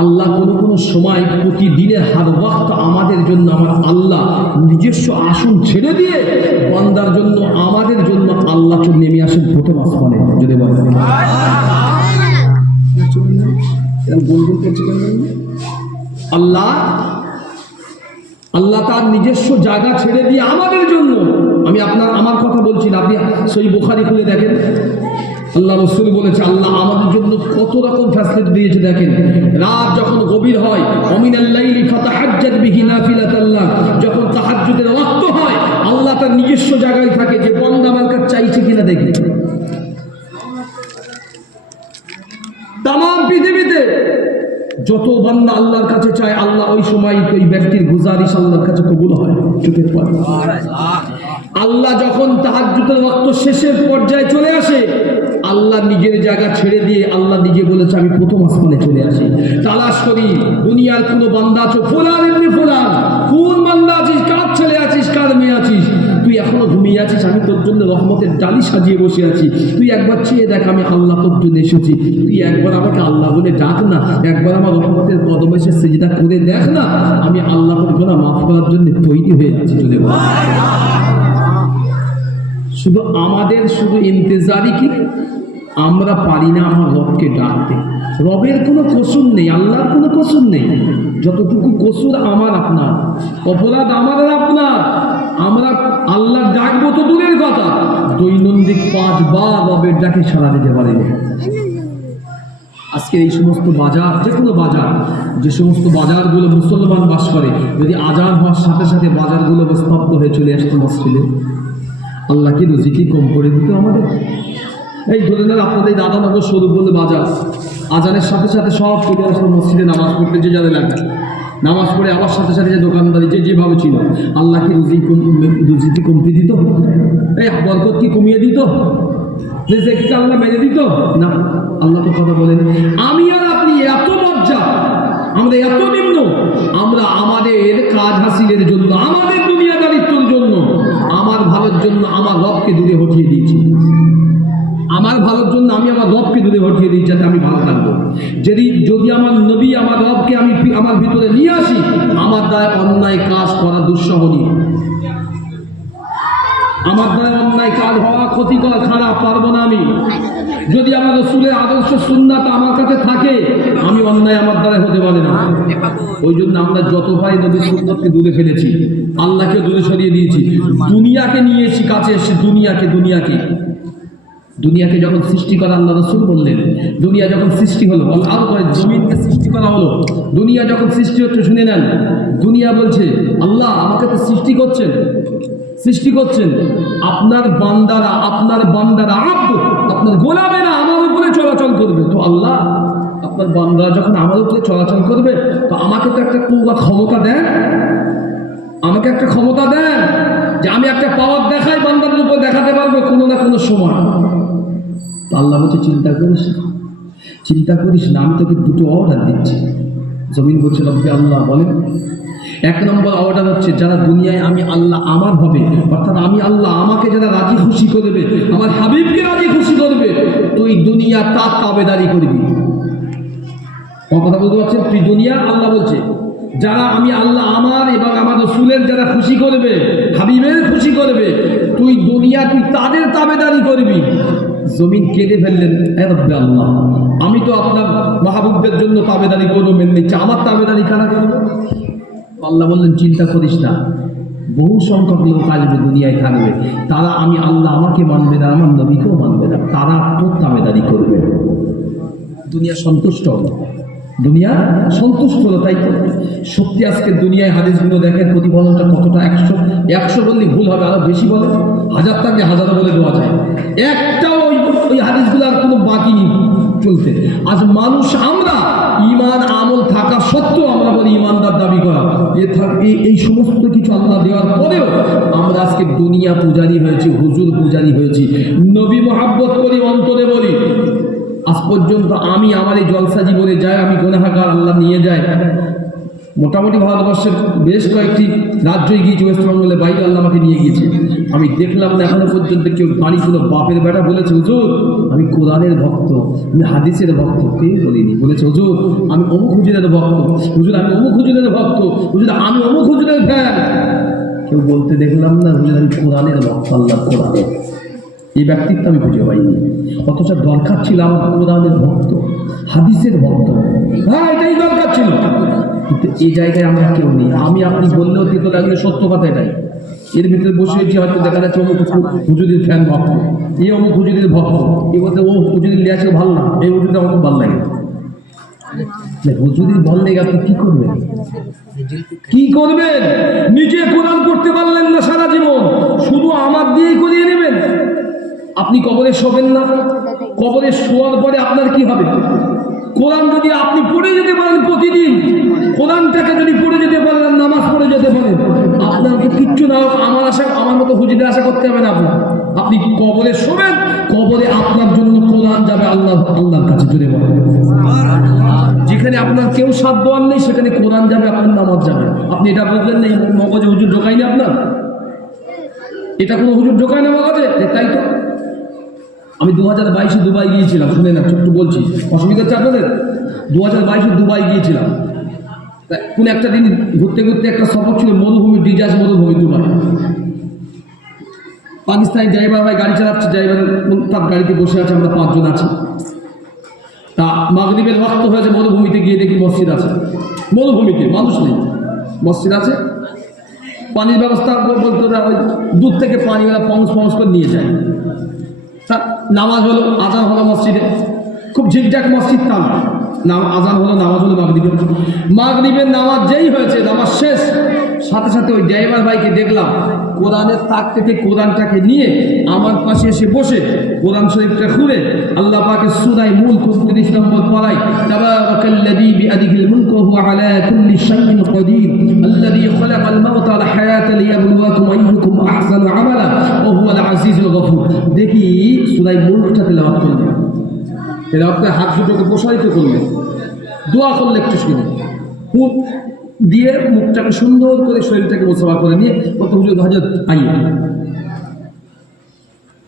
আল্লাহ কোনো সময় প্রতিদিনের হার ওয়াক্ত আমাদের জন্য, আমার আল্লাহ নিজস্ব আসন ছেড়ে দিয়ে বান্দার জন্য, আমাদের জন্য আল্লাহ নেমে আসেন প্রথম আসমানে। যদি বলেন আল্লাহ তার নিজস্ব জায়গা ছেড়ে দিয়ে আমাদের জন্য, আমি আমার কথা বলছি না, আপনি সহিহ বুখারী খুলে দেখেন, আল্লাহ রাসূল বলেছে, আল্লাহ আমাদের জন্য কত রকম ফ্যাসিলিটি দিয়েছে দেখেন। রাত যখন গভীর হয়, ওমিনাল লাইলি ফাতাহাজ্জাদ বিহি নাফিলাতাল লাক, যখন তাহাজ্জুদের ওয়াক্ত হয়, আল্লাহ তার নিজস্ব জায়গায় থাকে যে বান্দা আমার কাছে চাইছে কিনা দেখি। তাম পৃথিবীতে যত বান্দা আল্লাহর কাছে চায়, আল্লাহ ওই সময় ওই ব্যক্তির গুজারিশ আল্লাহর কাছে কবুল হয়। চোখের পর আল্লাহ যখন তাহাজ্জুদের ওয়াক্ত শেষের পর্যায়ে চলে আসে, আল্লাহ নিজের জায়গা ছেড়ে দিয়ে আল্লাহ নিজে বলেছে আমি প্রথম আসমানে চলে আসি, তালাশ করি দুনিয়ার কোন বান্দা আছো, ফুলান ইবনে ফুলান, কোন বান্দা আছিস, কার ছেলে আছিস, কার মেয়ে আছিস, তুই এখনো ঘুমিয়ে আছিস, আমি তোর জন্য রহমতের ডালি সাজিয়ে বসে আছি, তুই একবার চেয়ে দেখ আমি আল্লাহ তোর জন্য এসেছি, তুই একবার আমাকে আল্লাহ বলে ডাক না, একবার আমার রহমতের কদমে এসে সিজদা করে দেখ না, আমি আল্লাহ তোর গুনাহ মাফ করার জন্য তৈরি হয়ে আছি। যদি শুধু আমাদের শুধু ইন্তজারই কি, আমরা পারি না আমার রবকে ডাকতে। রবের কোনো কসুর নেই, আল্লাহর কোনো কসুর নেই, যতটুকু কসুর আমার আপনার, অপরাধ আমার আর আপনার। আমরা আল্লাহ ডাকবো তো দূরের কথা, দৈনন্দিন 5 বার রবের ডাকে সাড়া দিতে পারি না। আজকে এই সমস্ত বাজার, যে কোনো বাজার, যে সমস্ত বাজারগুলো মুসলমান বাস করে, যদি আজান হওয়ার সাথে সাথে বাজারগুলো স্তব্ধ হয়ে চলে আসতো মসজিদে, আল্লাহ কি রুজিকি কম করে দিত আমাদের? এই ধরে নেন আপনাদের দাদানগর স্বরূপ বলে বাজার, আজানের সাথে সাথে সব চলে আসলো মসজিদে নামাজ পড়তে, যে যাদের লাগে নামাজ পড়ে আবার সাথে সাথে যে দোকানদারি যে যেভাবে ছিল, আল্লাহ কি রুজিকি কমতে দিত? এই বরকত কি কমিয়ে দিত? রিজিককে আল্লাহ মেরে দিত? না। আল্লাহ তো কথা বলেন, আমি আর আপনি এত মজ্জা, আমরা এত নিম্ন, আমরা আমাদের কাজ হাসিলের জন্য, আমাদের দুনিয়াদারিত্বের জন্য, আমার ভালোর জন্য আমার রবকে দূরে হটিয়ে দিয়েছি। আমার ভালোর জন্য আমি আমার রবকে দূরে হটিয়ে দিই, যাতে আমি ভালো থাকবো। যদি আমার নবী আমার রবকে আমি আমার ভিতরে নিয়ে আসি, আমার দ্বারা অন্যায় কাজ করা দুঃসহনীয়, আমার দ্বারা অন্যায় কাজ হওয়া ক্ষতিকর, খারাপ পারবো না আমি। যদি আমার রাসূলের আদর্শ সুন্নাত আমার কাছে থাকে, আমি অন্যায় আমার দ্বারা হতে পারে না। ওই জন্য আমরা যত ভাই নবীর সুন্নাতকে দূরে ফেলেছি, আল্লাহকে দূরে সরিয়ে দিয়েছি, দুনিয়াকে নিয়েছি কাছে এসে। দুনিয়াকে যখন সৃষ্টি করা আল্লাহ রাসূল বললেন, দুনিয়া যখন সৃষ্টি হলো, আর জমিনকে সৃষ্টি করা হলো, দুনিয়া যখন সৃষ্টি হচ্ছে, শুনে নেন, দুনিয়া বলছে আল্লাহ আমাকে তো সৃষ্টি করছেন, আপনার বান্দারা আপনার গোলামেরা আমার উপরে চলাচল করবে, তো আল্লাহ আপনার বান্দারা যখন আমার উপরে চলাচল করবে, তো আমাকে তো একটা ক্ষমতা দেন, আমাকে একটা ক্ষমতা দেন, যে আমি একটা পাওয়ার দেখাই বান্দাদের উপর দেখাতে পারবো কোনো না কোনো সময়। তো আল্লাহ বলছে চিন্তা করিস না, আমি তোকে 2টো অর্ডার দিচ্ছি। জমিন বলছে রব্বে আল্লাহ বলেন, 1 নম্বর অর্ডার হচ্ছে, যারা দুনিয়ায় আমি আল্লাহ আমার হবে, অর্থাৎ আমি আল্লাহ আমাকে যারা রাজি খুশি করবে, আমার হাবিবকে রাজি খুশি করবে, তুই দুনিয়া তার তাবেদারি করবি। কথা বলতে পারছেন? তুই দুনিয়া, আল্লাহ বলছে যারা আমি আল্লাহ আমার এবং আমার রাসূলের যারা খুশি করবে, হাবিবের খুশি করবে, তুই দুনিয়া তুই তাদের তাবেদারি করবি। জমিন কেঁদে ফেললেন, হে রব্বে আল্লাহ, আমি তো আপনার মাহবুবদের জন্য তাবেদারি করবো, মেনে নিচ্ছি, আমার তাবেদারি কারা করবে? আল্লাহ বললেন চিন্তা করিস না, বহু সংখ্যক লোক আসবে, দুনিয়ায় থাকবে, তারা আমি আল্লাহ আমাকে মানবে না, আমার নবীকেও মানবে না, তারা তোর তাবেদারি করবে। দুনিয়া সন্তুষ্ট হলো, তাই তো সত্যি। আজকে দুনিয়ায় হাদিসগুলো দেখেন, প্রতিফলনটা কতটা, 100 বললে ভুল হবে, আরো বেশি বলে, 1000 থাকলে 1000 বলে দেওয়া যায়। একটাও ওই হাদিসগুলো আর কোনো বাকি নেই চলতে। আজ মানুষ, আমরা ঈমান আমল থাকা সত্ত্বেও আমরা বলি ঈমানদার দাবি করা, এই সমস্ত কিছু আল্লাহ দেওয়ার পরেও আমরা আজকে দুনিয়া পূজারি হয়েছি, হুজুর পূজারি হয়েছি, নবী মহাব্বত করি, অন্তরে বলি। আজ পর্যন্ত আমি আমার এই জলসা জীবনে যাই, আমি গুনাহগার, আল্লাহ নিয়ে যায়। মোটামুটি ভারতবর্ষের বেশ কয়েকটি রাজ্যই গিয়েছি, ওয়েস্টবেঙ্গলের বাইরে আল্লাহ আমাকে নিয়ে গিয়েছে। আমি দেখলাম না এখনো পর্যন্ত কেউ বাড়ি কোনো বাপের বেটা বলেছে হুজুর আমি কোরআনের ভক্ত, আমি হাদিসের ভক্ত, কেউ বলিনি। বলেছে হুজুর আমি অমুক হুজুরের ভক্ত, হুজুর আমি অমুক হুজুরের ভক্ত, হুজুর আমি অমুক হুজুরের ফ্যান, কেউ বলতে দেখলাম না হুজুর আমি কোরআনের ভক্ত, আল্লাহ কোরআনের। এই ব্যক্তিত্ব আমি খুঁজে পাইনি, অথচ দরকার ছিল আমার কোরআনের ভক্ত, হাদিসের ভক্ত। হ্যাঁ, এটাই দরকার ছিল, কিন্তু এই জায়গায় আমরা কেউ নেই। আমি আপনি বললেও দিতে লাগলে সত্য কথা এটাই। এর ভিতরে বসে যে হয়তো দেখা যাচ্ছে অমুক হুজুরের ফ্যান ভক্ত, এই অমুক হুজুরের ভক্ত, এ বলতে ও হুজুরের লিয়াছে ভালো না, এই হুজুরটা আমার খুব ভালো লাগে। হুজুরের ভালো লেগে আপনি কি করবেন? কি করবেন? নিজে কোরআন পড়তে পারলেন না সারা জীবন, শুধু আমার দিয়েই করিয়ে নেবেন। আপনি কবরে শোবেন না, কবরে শোয়ার পরে আপনার কি হবে? কোরআন যদি আপনি পড়ে যেতে পারেন প্রতিদিন, কোরআনটাকে যদি পড়ে যেতে পারেন, নামাজ পড়ে যেতে পারেন, আপনাকে কিচ্ছু না হোক আমার মতো হুজুরের আশা করতে হবে না। আপনি কবরে শোবেন, কবরে আপনার জন্য কোরআন যাবে আল্লাহর কাছে। জুড়ে বলেন, যেখানে আপনার কেউ সাথ দেওয়ার নেই সেখানে কোরআন যাবে, আপনার নামাজ যাবে। আপনি এটা বুঝলেন না? মগজে হুজুর ঢোকায়নি আপনার? এটা কোনো হুজুর ঢোকায় না মগজে? তাই তো আমি 2022-এ দুবাই গিয়েছিলাম, শুনে না ছোট্ট বলছি, অসুবিধা হচ্ছে আপনাদের? 2022-এ দুবাই গিয়েছিলাম। কোন একটা দিন ঘুরতে ঘুরতে একটা সফর ছিল মরুভূমি, ডিজাস মরুভূমি দুবাই। পাকিস্তানি ড্রাইভার ভাই গাড়ি চালাচ্ছে, ড্রাইভারের তার গাড়িতে বসে আছে, আমরা 5 জন আছি। তা মাগরিবের ওয়াক্ত হয়েছে, মরুভূমিতে গিয়ে দেখি মসজিদ আছে, মরুভূমিতে মানুষ নেই, মসজিদ আছে। পানির ব্যবস্থা বলতে ওই দূর থেকে পানি ওরা পংস করে নিয়ে যায়। তা নামাজ হলো, আজান হলো মসজিদে, খুব ঝিকঝাক মসজিদ, নাম আজান হলো, নামাজ হলো মাগরিবের নামাজ যেই হয়েছে, নামাজ শেষ, সাথে সাথে ওই ড্রাইভার ভাইকে দেখলাম কোরআনের তাক থেকে কোরআনটাকে নিয়ে আমার পাশে এসে বসে কোরআন শরীফটা খুলে আল্লাহ পাকের সূরা মুলক 29 নম্বর পারায়, তাবারাকাল্লাযী বিয়াদিহিল মুলকু ওয়া হুয়া আলা কুল্লি শাইইন কাদির আল্লাযী খালাকাল মাউতা ওয়াল হায়াতা লিয়াবলুয়াকুম আইয়ুকুম আহসানু আমালা ওয়া হুয়াল আজিজুল গফুর। দেখি সূরা মুলকটা তেলাওয়াত করলেন, তেলাওয়াত করে হাত দুটোকে প্রসারিত করলেন, দোয়া করলে একটু শুনে, খুব দিয়ে মুখটাকে সুন্দর করে শরীরটাকে মোছাফা করে নিয়ে কত হুজুর হযরত আইয়ে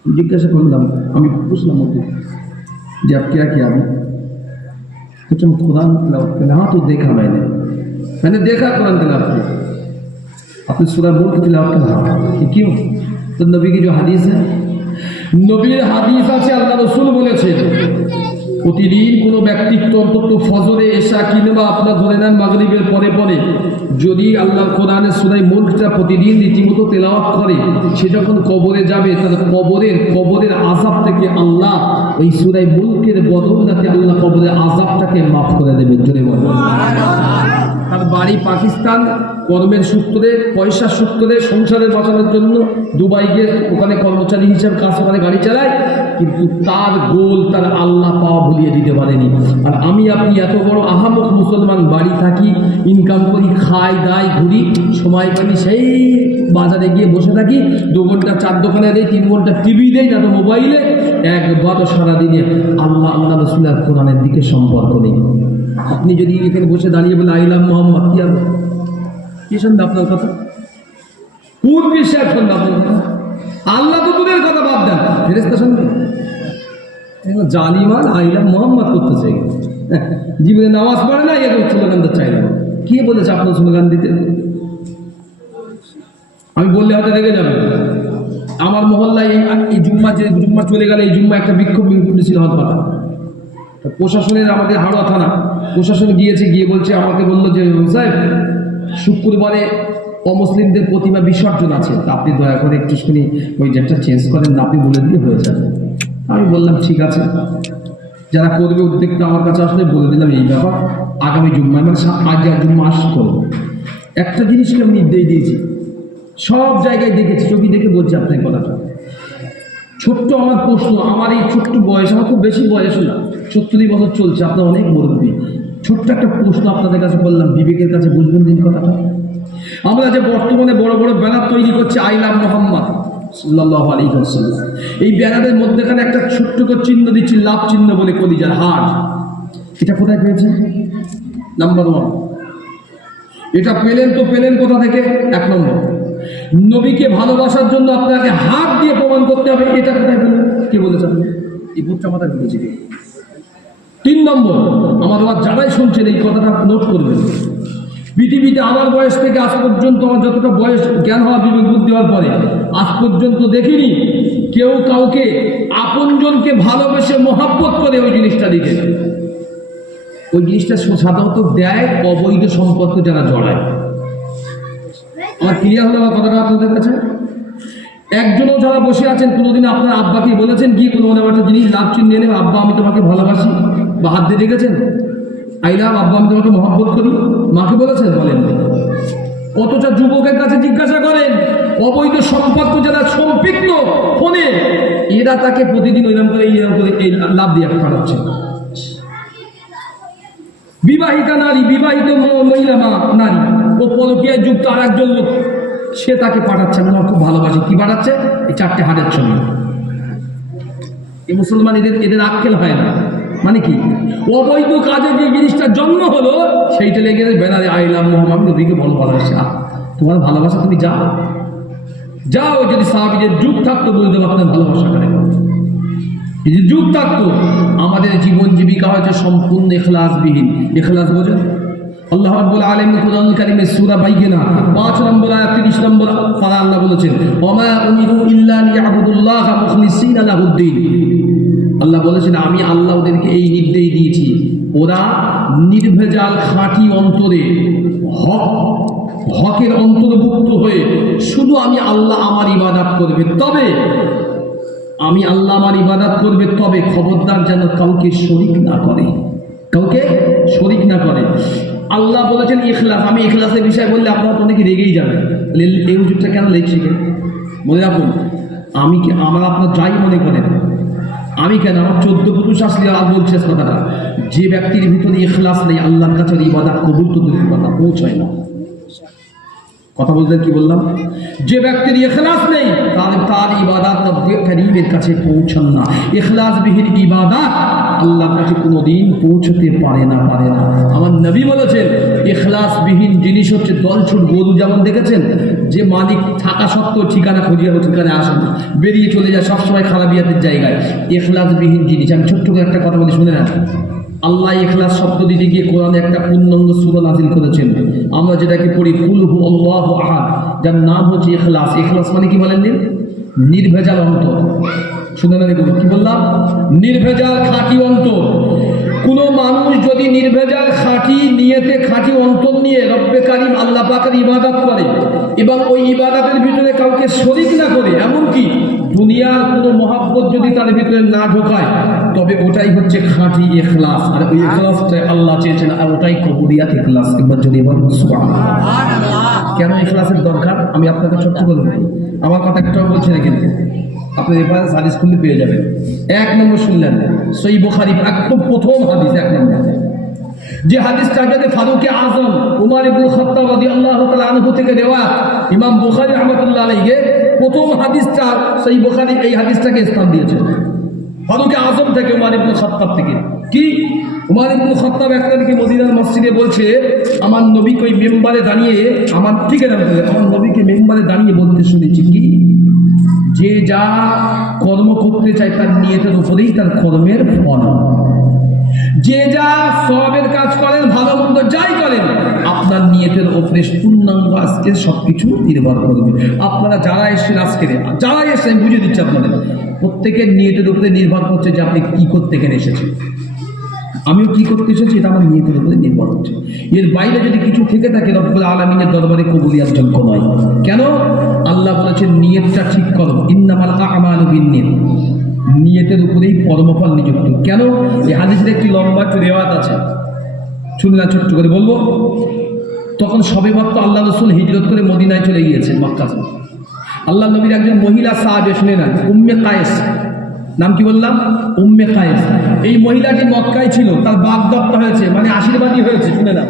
জিজ্ঞাসা করলাম, আমি বুঝলাম ওকে যে आप क्या किया अभी? कुछ हम कुरान तिलावत करना। हाँ तो देखा मैंने देखा कुरान तिलावत की, अपने सूरह मुल्क तिलावत करना। क्यों? तो नबी की जो हदीस है, নবীর হাদিস আছে, আল্লাহ রাসূল বলেছেন প্রতিদিন কোনো ব্যক্তিত্ব অন্তত ফজরে, এশা কিংবা আপনার ধরে নেন মাগরিবের পরে পরে যদি আল্লাহর কোরআনের সূরা মুলকটা প্রতিদিন রীতিমতো তেলাওয়াত করে, সে যখন কবরে যাবে তাহলে কবরের আযাব থেকে আল্লাহ ওই সূরা মুলকের বদৌলতে আল্লাহ কবরের আযাবটাকে মাফ করে দেবে। জোরে বলুন। তার বাড়ি পাকিস্তান, কর্মের সূত্রে, পয়সার সূত্রে, সংসারের বাঁচানোর জন্য দুবাই গিয়ে ওখানে কর্মচারী হিসেবে কাজ করে, গাড়ি চালায়, কিন্তু তার গোল তার আল্লাহ পাওয়া ভুলিয়ে দিতে পারেনি। আর আমি আপনি এত বড় আহামক মুসলমান, বাড়ি থাকি, ইনকাম করি, খাই দাই, ঘুরি, সময় পাই সেই বাজারে গিয়ে বসে থাকি, 2 ঘন্টা 4 দোকানে দেয়, 3 ঘন্টা টিভি দেয়, না তো মোবাইলে, একবারও সারাদিনে আল্লাহ রাসূলের কোরআনের দিকে সম্পর্ক নেই। আপনি যদি এখানে বসে দাঁড়িয়ে বলে আইলাম মোহাম্মদ, কি হবে? কি শুনবে আপনার কথা? কোন বিশ্বাস শুনবে আপনার কথা? আল্লাহ তো দূরের কথা বাদ দেন, ফেরেশতা শুনবে? জালিমান আইলাম মোহাম্মদ করতেছে, জীবনে নামাজ পড়ে না, এরকম স্লোগান দিতে চাই না। কে বলেছে আপনার স্লোগান দিতে? আমি বললে হয়তো রেগে যাবে। আমার মহল্লায় এই জুম্মা চলে গেলে, এই জুম্মা একটা বিক্ষোভ ছিল হয়তো, প্রশাসনের, আমাদের হাওড়া থানা প্রশাসন গিয়েছে, গিয়ে বলছে, আমাকে বললো যে সাহেব শুক্রবারে অমুসলিমদের প্রতিমা বিসর্জন আছে, তা আপনি দয়া করে একটু শুনি ওই ডেটটা চেঞ্জ করেন না, আপনি বলে দিলে হয়ে যাবে। আমি বললাম ঠিক আছে, যারা করবে উদ্যোগটা আমার কাছে আসলে বলে দিলাম এই ব্যাপার, আগামী জুম্মায় মানে আগে জুম্মা আস করবো। একটা জিনিসকে আমি নির্দেশ দিয়েছি, সব জায়গায় দেখেছি, চোখে দেখে বলছি আপনার কথাটা। ছোট্ট আমার প্রশ্ন, আমার এই ছোট্ট বয়স, আমার খুব বেশি বয়স না, 70 বছর চলছে, আপনার অনেক মুরব্বী, ছোট্ট একটা প্রশ্ন আপনাদের কাছে বললাম, বিবেকের কাছে বুঝবেন দিন কথাটা। আমরা যে বর্তমানে বড় বড় ব্যানার তৈরি করছি, আই লাভ মোহাম্মদ সাল্লাল্লাহু আলাইহি ওয়াসাল্লাম, এই ব্যানারের মধ্যেখানে একটা ছোট্ট করে চিহ্ন দিচ্ছি, লাভ চিহ্ন বলে, কলিজার হাড়। এটা কোথায় পেয়েছে? নাম্বার 1। এটা পেলেন কোথা থেকে? 1 নম্বর, নবীকে ভালোবাসার জন্য আপনাকে হাত দিয়ে প্রমাণ করতে হবে। এটা কোথায় পেলেন? কে বলেছে? এই বুটটা মাথায় ঢুকেছে কে? 3 নম্বর, আমার বাবা যারাই শুনছেন এই কথাটা নোট করবেন, পৃথিবীতে আমার বয়স থেকে আজ পর্যন্ত, আমার যতটা বয়স, জ্ঞান হওয়া, বিবেক বুদ্ধি হওয়ার পরে আজ পর্যন্ত দেখিনি কেউ কাউকে আপনজনকে ভালোবেসে মহাব্বত করে ওই জিনিসটা দিতে। ওই জিনিসটা সাধারণত দেয় অবৈধ সম্পর্ক যারা জড়ায়। আমার ক্লিয়ার হলো আমার কথাটা আপনাদের কাছে? একজনও যারা বসে আছেন কোনোদিন আপনার আব্বাকে বলেছেন কি কোনো একটা জিনিস লাভ চিহ্ন এনে, আব্বা আমি তোমাকে ভালোবাসি, বা হাত দিয়ে দেখেছেন আই লাভ আব্বা আমি তোমাকে মহব্বত করি, মাকে বলেছেন? বলেন। অথচ যুবকের কাছে জিজ্ঞাসা করেন, অবৈধ সম্পর্ক যারা সম্পৃক্ত ফোনে, এরা তাকে প্রতিদিন এরকম করে এই লাভ দিয়ে পাঠাচ্ছে। বিবাহিতা নারী, বিবাহিত মহিলা নারী, ও পরকীয়ায় যুক্ত আর একজন লোক, সে তাকে পাঠাচ্ছে আমি খুব ভালোবাসি, কি পাঠাচ্ছে? এই 4টে হাটের ছবি। এই মুসলমান এদের আক্কেল হয় না। মানে কি? অবৈধ কাজে যে জিনিসটা জন্ম হলো সেইটা লেগে ব্যানারে আই লাভ মোহাম্মদ নবীকে বল ভালোবাসা। তোমার ভালোবাসা তুমি যাও যাও, যদি সাহাবীদের যুগ থাকতো বলতে আপনার ভালোবাসা করে, যদি যুগ থাকতো। আমাদের জীবন জীবিকা হয়েছে সম্পূর্ণ ইখলাসবিহীন। ইখলাস বোঝেন? আল্লাহ রাব্বুল আলামিন কোরআনুল কারীমে সূরা বাইয়িনা 5 নম্বর আয়াত 30 নম্বর পারা আল্লাহ বলেছেন, ওমা উমিরু ইল্লা লিয়াবুদুল্লাহা মুখলিসিনা লাহুদ্দিন। আল্লাহ বলেছেন আমি আল্লাহ ওদেরকে এই নির্দেশ দিয়েছি, ওরা নির্ভেজাল খাঁটি অন্তরে হকের অন্তর্ভুক্ত হয়ে শুধু আমি আল্লাহ আমার ইবাদত করবে, তবে আমি আল্লাহ আমার ইবাদত করবে, তবে খবরদার যেন কাউকে শরীক না করে, কাউকে শরীক না করে। আল্লাহ বলেছেন ইখলাস। আমি ইখলাসের বিষয় বললে আপনারা তো অনেকে রেগেই যাবেন, এই হুজুরটা কেন লেগ শিখে? মনে রাখুন, আমরা আপনার যাই মনে করেন, আমি কেন, আমার 14 পুরুষ আসলে আর বলছে কথাটা, যে ব্যক্তির ভিতরে ইখলাস নেই আল্লাহর কাছে ইবাদত কবুল তো দূরের কথা, পৌঁছায় না। কথা বলতে কি বললাম? যে ব্যক্তির ইখলাস নেই তার ইবাদত রব্বে করিমের কাছে পৌঁছান না। ইখলাসবিহীন ইবাদত আল্লাহর কাছে কোনোদিন পৌঁছতে পারে না। আমার নবী বলেছেন ইখলাসবিহীন জিনিস হচ্ছে দলছুট গরু। যেমন দেখেছেন যে মালিক থাকা সত্ত্বেও ঠিকানা খুঁজিয়ে ঠিকানা আসে না, বেরিয়ে চলে যায় সবসময় খারাপিয়াতের জায়গায়। ইখলাসবিহীন জিনিস। আমি ছোট্ট করে একটা কথা বলি, শুনে না। আল্লাহ ইখলাস শব্দ দিতে গিয়ে কোরআনে একটা পূর্ণাঙ্গ সূরা নাযিল করেছেন, আমরা যেটাকে পড়ি কুল হু আল্লাহু আহাদ, যার নাম হচ্ছে ইখলাস। ইখলাস মানে কি বলেন? নির্ভেজাল অন্তর। শুনে না দেখুন কি বললাম? নির্ভেজাল খাঁটি অন্তর। কোনো মানুষ যদি নির্ভেজাল খাঁটি নিয়তে খাঁটি অন্তর নিয়ে রব্বে কারিম আল্লাহ পাকের ইবাদত করে এবং ওই ইবাদতের ভিতরে কাউকে শরীক না করে, এমনকি দুনিয়ার কোনো মহাব্বত যদি তার ভিতরে না ঢোকায়, তবে ওটাই হচ্ছে খাঁটি ইখলাস। আর ওই ইখলাসটাই আল্লাহ চেয়েছেন, আর ওটাই কবুলিয়াত ইখলাস। একবার যদি বলেন সুবহানাল্লাহ। কেন ইখলাসের দরকার আমি আপনাকে ছোট্ট করে বলি, আমার কথা একটাও বলছি না, কিন্তু আপনি এবার হাদিস খুললে পেয়ে যাবেন। 1 নম্বর শুনলেন সহিহ বুখারী একদম প্রথম হাদিস, 1 নম্বর যে হাদিসটা ফারুকে আজম উমর ইবনে খাত্তাব রাদিয়াল্লাহু তাআলা আনহু থেকে দেওয়া, ইমাম বুখারী রাহমাতুল্লাহ আলাইহি প্রথম হাদিসটা সহিহ বুখারী এই হাদিসটাকে স্থান দিয়েছেন ফারুকে আজম থেকে, উমর ইবনে খাত্তাব থেকে। কি উমর ইবনে খাত্তাব একদিনকে মদিনার মসজিদে বলছে, আমার নবীকে ওই মেম্বারে দাঁড়িয়ে, আমার ঠিক আছে আমার নবীকে মেম্বারে দাঁড়িয়ে বলতে শুনেছি কি, যে যা কর্ম করতে চায় তার নিয়তের উপরেই তার কর্মের ফল। যে যা সওয়াবের কাজ করেন, ভালো মন্দ যাই করেন, আপনার নিয়তের উপরে পূর্ণাঙ্গ আজকে সবকিছু নির্ভর করবে। আপনারা যারা এসেছেন আজকে, যারা এসেছেন বুঝে দিচ্ছে আপনাদের, প্রত্যেকের নিয়তের উপরে নির্ভর করছে যে আপনি কি করতে এখানে এসেছেন। আমিও কি করতে এসেছি এটা আমার নিয়তের উপরে নির্ভর হচ্ছে। এর বাইরে যদি কিছু থেকে থাকে রব্বুল আলামিনের দরবারে কবুলিয়াত যোগ্য নয়। কেন? আল্লাহ বলেছেন নিয়তটা ঠিক করো, ইন্নামাল আমালু বিন্নিয়াত। নিয়তের উপরেই কর্মফল নিযুক্ত। কেন? এই হাদিসের একটি লম্বা রেওয়াত আছে, শুনলে ছোট্ট করে বলবো। তখন সবেমাত্র আল্লাহ রাসূল হিজরত করে মদিনায় চলে গিয়েছেন, মক্কা। আল্লাহ নবীর একজন মহিলা সাহাবী, শুনে না, উম্মে কায়েস, নাম কি বললাম? উম্মে কায়েস। এই মহিলাটি মক্কায় ছিল, তার বাগদত্তা হয়েছে, মানে আশীর্বাদী হয়েছে। শুনে না,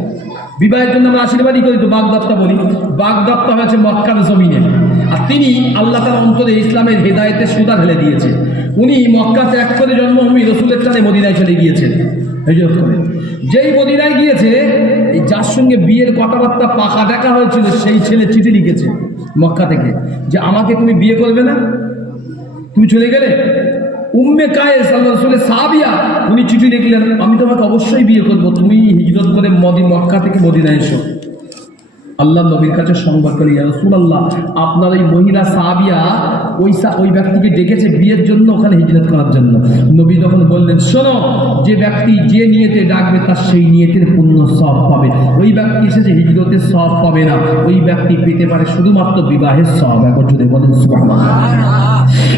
বিবাহের জন্য আমরা আশীর্বাদই করি তো বাগদত্তা বলি। বাগদত্তা হয়েছে মক্কার জমিনে, আর তিনি আল্লাহ তার অন্তরে ইসলামের হেদায়েতের সুতা ঢেলে দিয়েছে। উনি মক্কা ত্যাগ করে জন্মভূমি রসুলের টানে মদিনায় চলে গিয়েছেন হিজরত করে। যেই মদিনায় গিয়েছে, এই যার সঙ্গে বিয়ের কথাবার্তা পাকা দেখা হয়েছিল, সেই ছেলে চিঠি লিখেছে মক্কা থেকে যে আমাকে তুমি বিয়ে করবে না, তুমি চলে গেলে। উম্মে কায়েস আল্লাহ রাসূলের সাহাবিয়া, উনি চিঠি লিখলেন, আমি তোমাকে অবশ্যই বিয়ে করব, তুমি হিজরত করে মক্কা থেকে মদিনায় এসো। আল্লাহ নবীর কাছে সংবাদ করে, ইয়া রাসূলুল্লাহ, আপনার ওই মহিলা সাহাবিয়া ওই ব্যক্তিকে ডেকেছে বিয়ের জন্য, ওখানে হিজরত করার জন্য। নবী তখন বললেন, শোনো, যে ব্যক্তি যে নিয়তে ডাকবে তার সেই নিয়তের পূর্ণ সওয়াব পাবে। ওই ব্যক্তি এসেছে হিজরতের সওয়াব পাবে না, ওই ব্যক্তি পেতে পারে শুধুমাত্র বিবাহের সওয়াব। একবার যদি বলেন সুবহানাল্লাহ।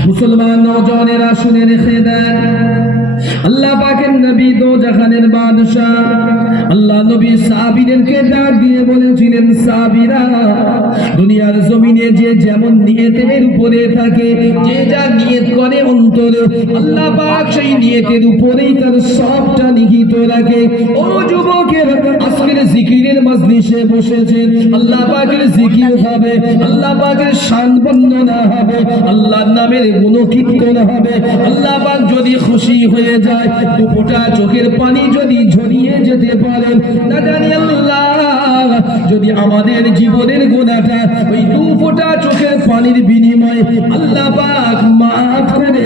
মুসলমান নওজওয়ানেরা শুনে রেখে দেন, আল্লাহ পাকের নবী দোজাখানের বাদশা, আল্লাহ নবী সাহাবীদেরকে ডাক দিয়ে বলেছিলেন, সাহাবীরা, দুনিয়ার জমিনে যে যেমন নিয়তের উপরে থাকে, যে যা নিয়ত করে অন্তরে, আল্লাহ পাক সেই নিয়তের উপরেই তার সবটা নিহিত রাখে। ও যুবকের, আজকের জিকিরের মজলিসে বসেছেন, আল্লাহ পাকের জিকির হবে, আল্লাহ পাকের শান বর্ণনা হবে, আল্লাহর নামের গুণকীর্তন হবে। আল্লাহ পাক যদি খুশি হয়ে যায়, দুপোটা চোখের পানি যদি ঝরিয়ে যেতে পারেন, না জানি আল্লাহ যদি আমাদের জীবনের গুনাহটা ওই দুপোটা চোখের পানির বিনিময়ে আল্লাহ পাক মাফ করে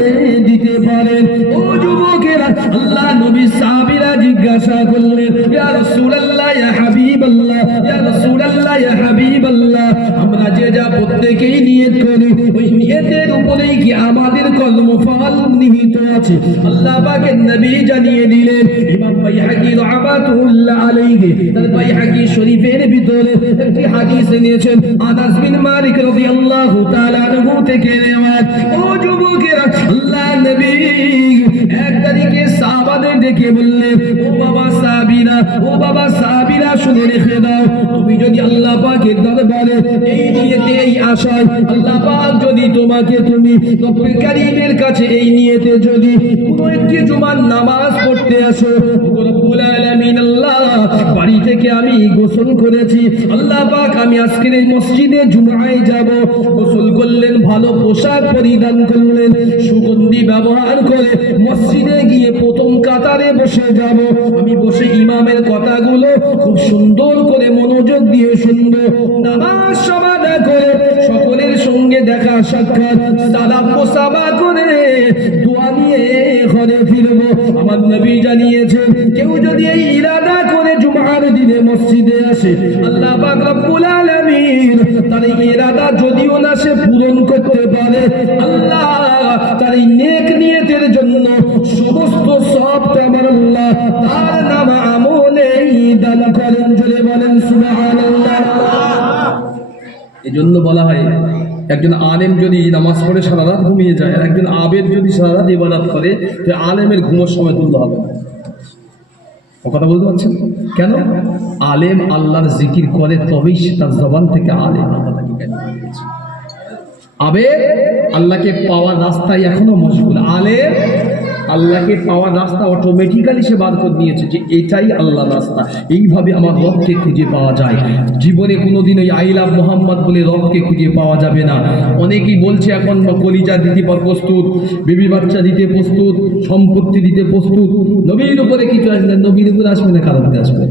দিতে পারেন। ও যুবকেরা, আল্লাহ নবী সাহাবীরা জিজ্ঞাসা করলেন, ইয়া রাসূলুল্লাহ, ইয়া হাবিবাল্লাহ, ইয়া রাসূলুল্লাহ, ইয়া হাবিবাল্লাহ, আমরা যে যা প্রত্যেকেই নিয়ত করি, ওই নিয়তের উপরেই কি আমাদের কর্মফল নিহিত আছে? আল্লাহ পাকের নবী জানিয়ে দিলেন। ইমাম বাইহাকী রাহমাতুল্লাহ আলাইহি তার বাইহাকী শরীফের ভিতরে একটি হাদিস এনেছেন, আনাস বিন মালিক রাদিয়াল্লাহু তাআলা আনহু থেকে নেওয়াত। ও যুবকেরা, আল্লাহ নবী এক তারিখে সাহাবাদের ডেকে বললেন, ও বাবা সাহাবীরা, ও বাবা সাহাবীরা, শুনে রেখে দাও, তুমি যদি আল্লাহ পাকের দরবারে এই নিয়তে, এই আশায়, আল্লাহ পাক যদি তোমাকে, তুমি রব্বুল কারীমের কাছে এই নিয়তে যদি কোনো একটি জুমার নামাজ পড়তে আসো, রব্বুল আলামিন আল্লাহ, বাড়ি থেকে আমি গোসল করেছি, আল্লাহ পাক আমি আজকের এই মসজিদে জুমায় যাব। গোসল করলেন, ভালো পোশাক পরিধান করলেন, সুগন্ধি ব্যবহার করে মসজিদে গিয়ে প্রথম কাতারে বসে যাব। আমি বসে ইমামের কথাগুলো খুব সুন্দর করে মনোযোগ দিয়ে শুনবো, নামাজ সমাধা করে সকলের সঙ্গে দেখা সাক্ষাৎ, সালাম মুসাফা করে দোয়া নিয়ে ঘরে ফিরবো। আমার নবী জানিয়েছেন, কেউ যদি এই ইরাদা করে জুমার দিনে মসজিদে আসে, আল্লাহ পাক রব্বুল আলামিন তার এই ইরাদা যদিও না সে পূরণ করতে পারে, আল্লাহ তার এই নেক নিয়তের জন্য সমস্ত সওয়াবটা আমার আল্লাহ তার নাম আমলেই দান করেন। জোরে বলেন সুবহানাল্লাহ। এজন্য বলা হয়, একজন আলেম যদি নামাজ পড়ে সারা রাত ঘুমিয়ে যায়, আর একজন আবেদ যদি সারা রাত ইবাদত করে, তো আলেমের ঘুমের সময় তুলতে হবে না। ও কথা বলতে পারছেন কেন? আলেম আল্লাহর জিকির করে, তবেই সে তার জবান থেকে আলেম আল্লাহকে জ্ঞান দিয়েছে। আবেদ আল্লাহকে পাওয়ার রাস্তায় এখনো মশগুল, আলেম আল্লাহকে পাওয়ার রাস্তা অটোমেটিক্যালি সে বার করে নিয়েছে, যে এটাই আল্লাহর রাস্তা, এইভাবে আমার রবকে খুঁজে পাওয়া যায়। জীবনে কোনোদিন ওই আই লাভ মোহাম্মদ বলে রবকে খুঁজে পাওয়া যাবে না। অনেকেই বলছে এখন কলিজা দিতে প্রস্তুত, বেবি বাচ্চা দিতে প্রস্তুত, সম্পত্তি দিতে প্রস্তুত, নবীর উপরে কিছু আসবে, নবীর উপরে আসবে না, কারণে আসবে।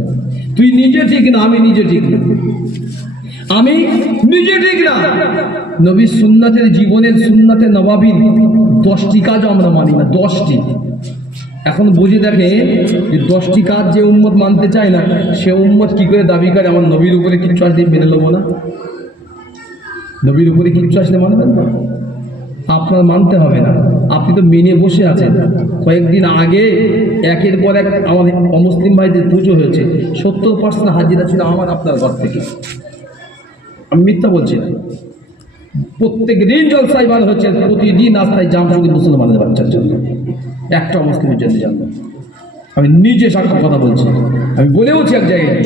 তুই নিজে ঠিক না, আমি নিজে ঠিক না, আমি নিজে ঠিক না। নবীর সুন্নাতের, জীবনের সুন্নাতে নবাবীর 10টি কাজও আমরা মানি না, 10টি। এখন বুঝে দেখে যে 10টি কাজ যে উম্মত মানতে চায় না, সে উম্মত কি করে দাবি করে আমার নবীর উপরে কিচ্ছু আসলে মেনে নেবো না? নবীর উপরে কিচ্ছু আসলে মানবেন না, আপনার মানতে হবে না, আপনি তো মেনে বসে আছেন। কয়েকদিন আগে একের পর এক আমাদের অমুসলিম ভাইদের পুজো হয়েছে, 70% হাজিরা ছিল আমার আপনার ঘর থেকে। আমি মিথ্যা বলছি না, প্রত্যেক দিন জলসায় বার হচ্ছে, প্রতিদিন রাস্তায় জাম শুধু মুসলমানের বাচ্চার জন্য, একটা মুসলিমের জন্য জানব। আমি নিজে সাক্ষ্য কথা বলছি, আমি বলেওছি এক জায়গায়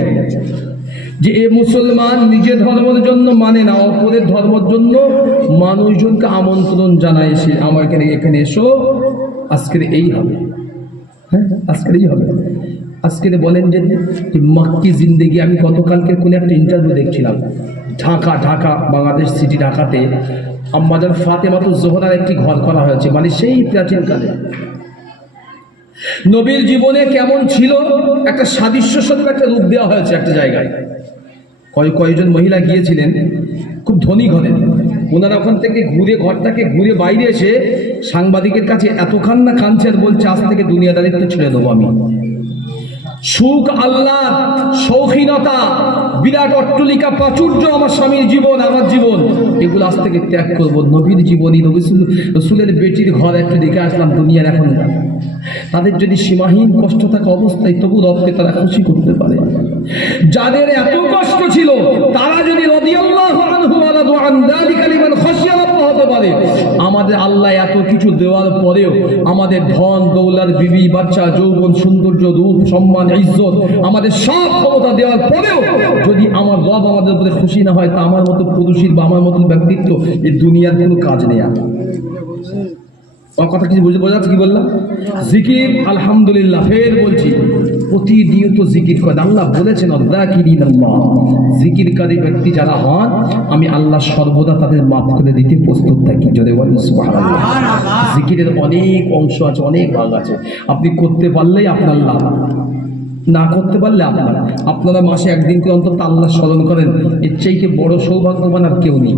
যে এ মুসলমান নিজের ধর্মের জন্য মানে না, অপরের ধর্মের জন্য মানুষজনকে আমন্ত্রণ জানায়, সে আমাকে এখানে এসো, আজকের এই হবে, হ্যাঁ আজকের এই হবে। আজকে বলেন যে মাক্কি জিন্দেগি, আমি গতকালকে কোনো একটা ইন্টারভিউ দেখছিলাম, ঢাকা বাংলাদেশ সিটি ঢাকাতে আম্মাজান ফাতেমাতুজ জোহরার একটি ঘর করা হয়েছে, মানে সেই প্রাচীনকালে। নবীর জীবনে কেমন ছিল একটা সাদৃশ্য স্বরূপ একটা রূপ দেওয়া হয়েছে একটা জায়গায়। কয়েকজন মহিলা গিয়েছিলেন, খুব ধনী ঘরে, ওনারা ওখান থেকে ঘরটাকে ঘুরে বাইরে এসে সাংবাদিকের কাছে এতক্ষণ না কাঁদছে আর বলছে, আজ থেকে দুনিয়াদারিত্ব ছেড়ে দেবো আমি। সুখ, আল্লাহ, শৌখিনতা, বিরাট অট্টলিকা, প্রাচুর্য, আমার স্বামীর জীবন, আমার জীবন, এগুলো আজ থেকে ত্যাগ করবো। নবীর জীবনী, রসুলের বেটির ঘর একটু দেখে আসলাম দুনিয়ার এখন। তাদের যদি সীমাহীন কষ্ট থাকা অবস্থায় তবু রবকে তারা খুশি করতে পারে। যাদের এত কষ্ট ছিল তারা যদি রাদিয়াল্লাহু আনহু ওয়া রাদু আন যালিকা লিমান খাশিয়া রাব্বাহু হতে পারে, আমাদের আল্লাহ এত কিছু দেওয়ার পরেও, আমাদের ধন দৌলত, বিবি বাচ্চা, যৌবন, সৌন্দর্য, রূপ, সম্মান, ইজ্জত, আমাদের সব ক্ষমতা দেওয়ার পরেও যদি আমার রব আমাদের উপরে খুশি না হয়, তা আমার মতো পুরুষের বা আমার মতো ব্যক্তিত্ব এই দুনিয়ার কোনো কাজ নেই। কথা কিছু বোঝা যাচ্ছে কি বললাম? জিকির, আলহামদুলিল্লাহ। ফের বলছি, প্রতিনিয়ত জিকির করেন। আল্লাহ বলেছেন আল্লাহ জিকিরকারী ব্যক্তি যারা হন, আমি আল্লাহ সর্বদা তাদের মাফ করে দিতে প্রস্তুত থাকি। যদি বলেন সুবহানাল্লাহ। জিকিরের অনেক অংশ আছে, অনেক ভাগ আছে। আপনি করতে পারলেই আপনার লাভ, না করতে পারলে আপনারা মাসে একদিন করে অন্তত আল্লাহ স্মরণ করেন, এর চাইতে বড় সৌভাগ্যবান আর কেউ নেই,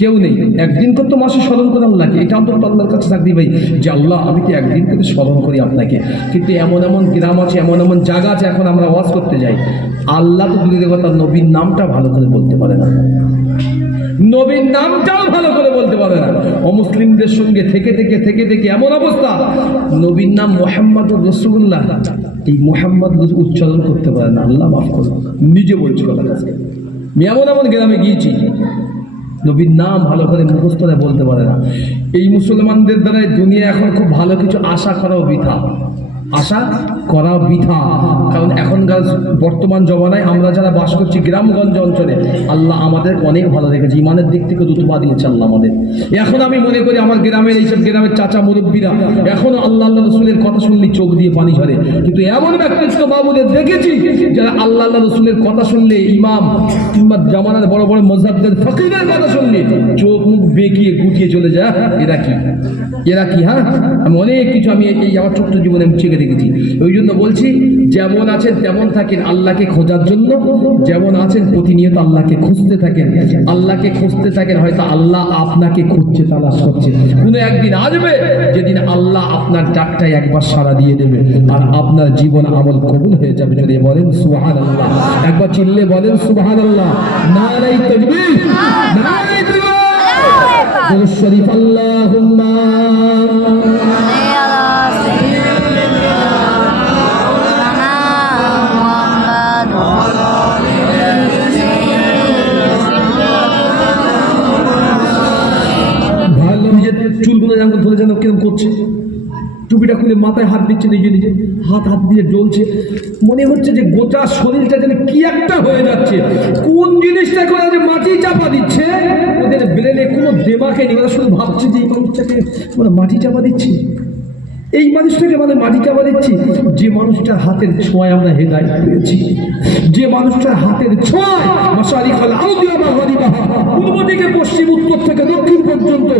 কেউ নেই। একদিন করে তো মাসে স্মরণ করে আল্লাহকে, এটা অন্তত আল্লাহর কাছে থাকবে ভাই, যে আল্লাহ আমি তো একদিন করে স্মরণ করি আপনাকে। কিন্তু এমন এমন গ্রাম আছে, এমন এমন জায়গা আছে, এখন আমরা ওয়াজ করতে যাই, আল্লাহ তো দূরের কথা, নবীর নামটা ভালো করে বলতে পারে না, নবীর নামটাও ভালো করে বলতে পারে না। অমুসলিমদের সঙ্গে থেকে থেকে থেকে থেকে এমন অবস্থা, নবীর নাম মুহাম্মাদুর রাসূলুল্লাহ, এই মুহাম্মদ উচ্চারণ করতে পারে না। আল্লাহ মাফ করুন, নিজে বলছি কথা। আজকে আমি এমন এমন গ্রামে গিয়েছি, নবীর নাম ভালো করে মুখস্থ বলতে পারে না। এই মুসলমানদের দ্বারা দুনিয়া এখন খুব ভালো কিছু আশা করাও বৃথা, আশা করা বৃথা। কারণ এখনকার বর্তমান জমানায় আমরা যারা বাস করছি গ্রামগঞ্জ অঞ্চলে, আল্লাহ আমাদের অনেক ভালো রেখেছে, ইমানের দিক থেকে দুতবা দিয়েছে আল্লাহ আমাদের। এখন আমি মনে করি আমার গ্রামের এইসব গ্রামের চাচা মুরব্বীরা এখনো আল্লাহ রসুলের কথা শুনলে চোখ দিয়ে পানি ঝরে। কিন্তু এমন ব্যক্তিত্ব বাবুদের দেখেছি যারা আল্লাহ রসুলের কথা শুনলে, ইমাম কিংবা জামানার বড় বড় মযহাবদের ফকিরের কথা শুনলে চোখ মুখ বেঁকিয়ে গুটিয়ে চলে যায়। এরা কি, এরা কি? হ্যাঁ, আমি অনেক কিছু আমি এই আমার ছোট্ট জীবনে আমি চেখে দেখেছি। ওই জন্য বলছি, যেমন আছেন তেমন থাকেন আল্লাহকে খোঁজার জন্য, যেমন আছেন প্রতিনিয়ত আল্লাহকে খুঁজতে থাকেন, আল্লাহকে খুঁজতে থাকেন। হয়তো আল্লাহ আপনাকে খুঁজছে, তালাশ করছে। কোনো একদিন আসবে যেদিন আল্লাহ আপনার ডাকটাই একবার সাড়া দিয়ে দেবে, আর আপনার জীবন আমল কবুল হয়ে যাবে। যদি বলেন সুবহানাল্লাহ, একবার চিল্লে বলেন সুবহানাল্লাহ। নারায়ে তাকবীর, নারায়ে তাকবীর, শরীফ আল্লাহুম্মা চুলগুলো যেমন ধরে যেন কেরম করছে, টুপিটা খুলে মাথায় হাত দিচ্ছে, নিজে নিজে হাত দিয়ে জ্বলছে, মনে হচ্ছে যে গোটা শরীরটা যেন কি একটা হয়ে যাচ্ছে। কোন জিনিসটা করে যে মাটি চাপা দিচ্ছে, ওদের ব্রেনে কোনো দেমাকে নেই, ওরা শুধু ভাবছে যে এই মানুষটাকে মাটি চাপা দিচ্ছে, এই মানুষটাকে মানে মাটি চাপা দিচ্ছি। যে মানুষটার হাতের ছোঁয়ায় আমরা হেদায়েত পেয়েছি, যে মানুষটার হাতের ছোঁয়ায় মাশারিকাল আরদি ওয়া মাগরিবাহা, পূর্ব থেকে পশ্চিম, উত্তর থেকে দক্ষিণ পর্যন্ত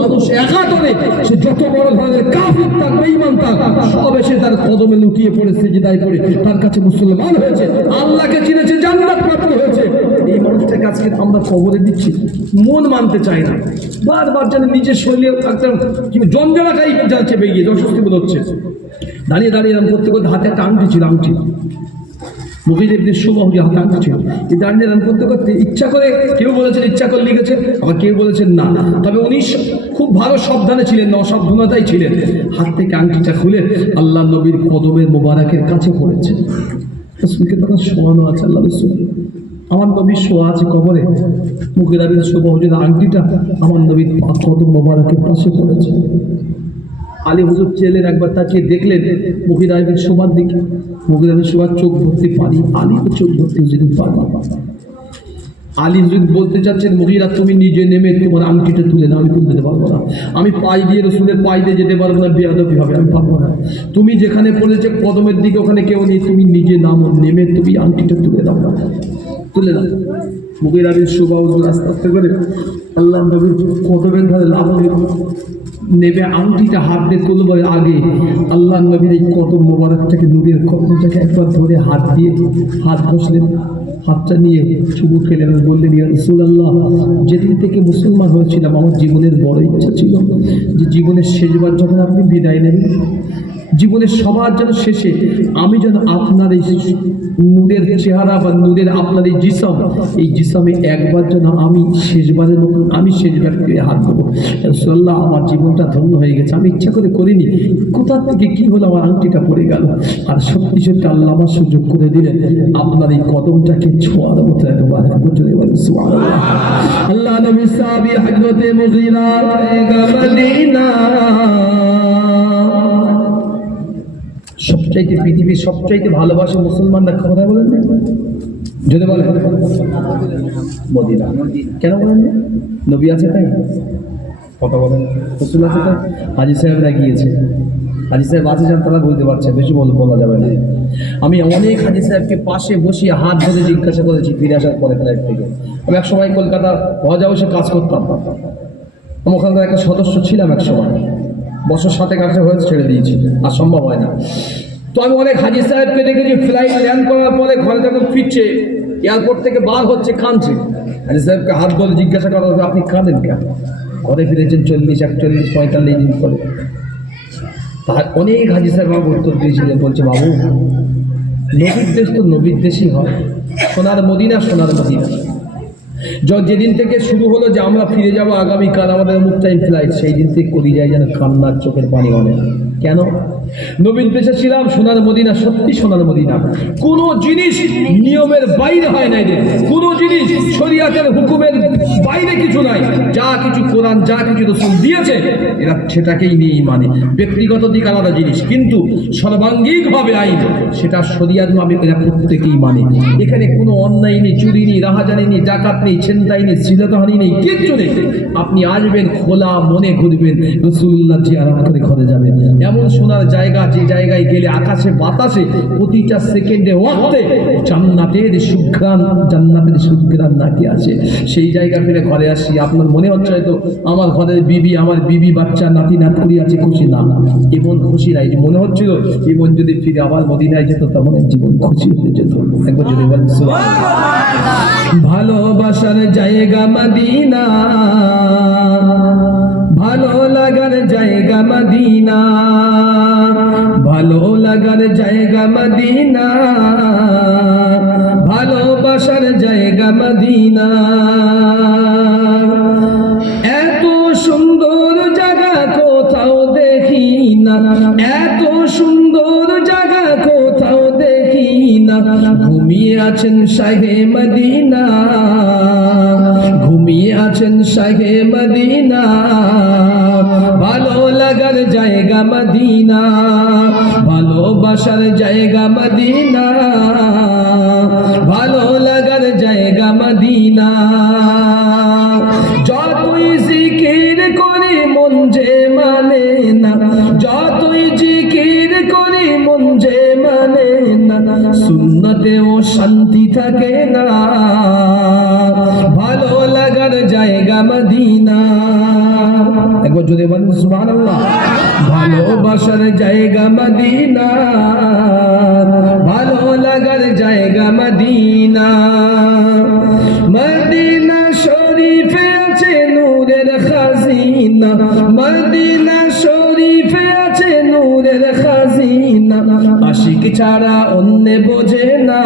মানুষ একাতরে, সে যত বড় ধরনের কাফির তার বেঈমান তার সব এসে তার কদমে লুটিয়ে পড়ে, সিজদায় পড়ে তার কাছে মুসলমান হয়েছে, আল্লাহকে চিনেছে, জান্নাত প্রাপ্ত হয়েছে। এই মানুষটাকে আজকে আমরা কবরে দিচ্ছি, মন মানতে চায় না, বারবার যেন নিজের শরীরে একদম জঞ্জলা টাইপের যাচ্ছে, বেরিয়ে অস্বস্তি বোধ হচ্ছে। দাঁড়িয়ে দাঁড়িয়ে এরকম করতে করতে হাতে একটা আংটি ছিল, আংটি মুখিদের সুবাহ হাতে আংটি ছিল, এই দাঁড়িয়ে এরকম করতে করতে ইচ্ছা করে, কেউ বলেছেন ইচ্ছা করে লিখেছে, আবার কেউ বলেছেন না, তবে উনি খুব ভালো সাবধানে ছিলেন, অসাবধানতাই ছিলেন। হাত থেকে আংটিটা খুলে আল্লাহ নবীর কদমের মোবারকের কাছে পড়েছে। রসুলকে তখন শোয়ানো আছে, আল্লাহ রসুল আমার নবীর শোয়া আছে কবরে, মুখের আবির সুবাহ আংটিটা আমার নবীর কদম মোবারকের পাশে পড়েছে। আলী হুজুর চেলেন, একবার তাকিয়ে দেখলেন মুখির আবির শোবার দিকে, মুখির আবির শোবার চোখ ভর্তি পানি, আলী চোখ ভর্তি হুজুর পানি। আলী হুজুর বলতে চাচ্ছেন, মুগিরা তুমি নিজে নেমে তোমার আংটিটা তুলে না, আমি তুলে দিতে পারবো না, আমি পাই দিয়ে রসুলের পাই দিয়ে যেতে পারবো না, বেয়াদবি হবে, আমি পারবো না। তুমি যেখানে পড়েছে কদমের দিকে, ওখানে কেউ নেই, তুমি নিজে নামো, নেমে তুমি আংটিটা তুলে দাও না, তুলে দাও। মুগির আবির শোভা হুজুর আস্তে আস্তে করে আল্লাহ নবীর কদমের ধারে লাফিয়ে নেবে, আংটিটা হাত দিয়ে তুলবার আগে আল্লাহ নবীর এই কদম মোবারকটাকে, নবীর কদমটাকে একবার ধরে হাত দিয়ে হাত বসলেন, হাতটা নিয়ে চুমু খেলেন, বললেন ইয়া রাসূলুল্লাহ, যেদিন থেকে মুসলমান হয়েছিলাম আমার জীবনের বড় ইচ্ছা ছিল যে জীবনের শেষবার যখন আপনি বিদায় নেবেন, জীবনের সবার যেন শেষে আমি যেন আপনার এই নূরের চেহারা বা নূরের আপনার এই জিসামে একবার যেন আমি শেষবারের মতন আমি শেষবার করে হাত দেবো। রাসূলুল্লাহ, আমার জীবনটা ধন্য হয়ে গেছে, আমি ইচ্ছা করে করিনি, কোথা থেকে কি হলো আমার আংটিটা পড়ে গেল, আর সত্যি সত্যি আল্লাহ আমার সুযোগ করে দিলেন আপনার এই কদমটাকে ছোঁয়ার মতো একবার চলে বলেন সুবহানাল্লাহ। আল্লাহ নবী সাহাবী হযরতে মুগীরা মদিনা, সবচাইতে পৃথিবীর সবচাইতে ভালোবাসে মুসলমানরা কথা বলেন না, যদি বলেন মদিনা। কেন বলেন না? নবী আছে তাই কথা বলেন, রাসূল আছে তাই। হাজী সাহেবরা গিয়েছে, হাজী সাহেব আছে যান, তারা বলতে পারছে, বেশি বলা যাবে না। আমি অনেক হাজী সাহেবকে পাশে বসিয়ে হাত ধরে জিজ্ঞাসা করেছি ফিরে আসার পরে ফ্লাইট থেকে। আমি এক সময় কলকাতা হজ হাউসে কাজ করতাম, আমি ওখানকার একটা সদস্য ছিলাম এক সময়, বছর 7 কাছে হয়েছে, ছেড়ে দিয়েছি, আর সম্ভব হয় না। তো আমি অনেক হাজী সাহেবকে দেখেছি ফ্লাইট ল্যান্ড করার পরে ঘরে যখন ফিরছে, এয়ারপোর্ট থেকে বার হচ্ছে, কাঁদছে। হাজী সাহেবকে হাত ধরে জিজ্ঞাসা করা হচ্ছে আপনি কাঁদেন কেন? ঘরে ফিরেছেন 40, 41, 45 দিন পরে। তার অনেক হাজী সাহেব আমাকে উত্তর দিয়েছিলেন, বলছে বাবু, নবীর দেশ তো নবীর দেশই হয়, সোনার মদিনা সোনার মদিনা। যেদিন থেকে শুরু হলো যে আমরা ফিরে যাব আগামীকাল আমাদের অমুক টাইম ফ্লাইট, সেই দিন থেকে করি যায় যেন কান্নার চোখের পানি মানে। কেন? নবীর দেশে ছিলাম, সোনার মদিনা সত্যি সোনার মদিনা। কোনো জিনিস নিয়মের বাইরে হয় নাই, কোনো জিনিস শরিয়াতের হুকুমের বাইরে কিছু নাই। যা কিছু কোরআন, যা কিছু রাসূল দিয়েছে এরা সেটাকেই নিয়েই মানে। ব্যক্তিগত দিক আলাদা জিনিস, কিন্তু সর্বাঙ্গিকভাবে আইন সেটা শরিয়াত ভাবে এরা প্রত্যেকেই মানে। এখানে কোনো অন্যায় নেই, চুরি নেই, রাহাজানি নেই, ডাকাত নেই, ছিনতাই নেই, শ্লীলতাহানি নেই, কিচ্ছু নেই। আপনি আসবেন খোলা মনে ঘুরবেন, রাসূলুল্লাহ জিয়ারত করে ঘরে যাবেন। এমন সোনার জায়গা, যে জায়গায় গেলে আকাশে বাতাসে প্রতিটা সেকেন্ডে ওয়াক্তে জান্নাতের সুঘ্রাণ নাকি আছে। সেই জায়গা ফিরে ঘরে আসি, আপনার মনে হচ্ছে হয়তো আমার ঘরের আমার বিবি বাচ্চা নাতি নাতকুড়ি আছে, খুশি না, এমন খুশি নাই। যে মনে হচ্ছিল জীবন যদি ফিরে আবার মদিনায় যেত তেমন জীবন খুশি হয়ে যেত। একবার যদি বলেন সুবহানাল্লাহ। ভালোবাসার জায়গা মদিনা, ভালো লাগার জায়গা মদিনা, ভালো লাগার জায়গা মদিনা, ভালোবাসার জায়গা মদিনা। এত সুন্দর জায়গা কোথাও দেখি না, এত সুন্দর জায়গা কোথাও দেখি না। ঘুমিয়ে আছেন শাহে মদিনা, ঘুমিয়ে আছেন শাহে মদিনা, ভালো লাগার জায়গা মদিনা, ভালোবাসার জায়গা মদিনা, ভালো লাগার জায়গা মদিনা। যতই জিকির করি মন যে মানে না, যতই জিকির করি মন যে মানে না, সুন্নতেও শান্তি থাকে না, ভালো লাগার জায়গা মদিনা। একবার যদি বলেন সুবহানাল্লাহ। ভালোবাসার জায়গা মদিনা, ভালো লাগার জায়গা মদিনা। মদিনা শরীফে আছে নূরের খাজিনা, মদিনা শরীফে আছে নূরের খাজিনা। আশিক ছাড়া অন্য বোঝে না,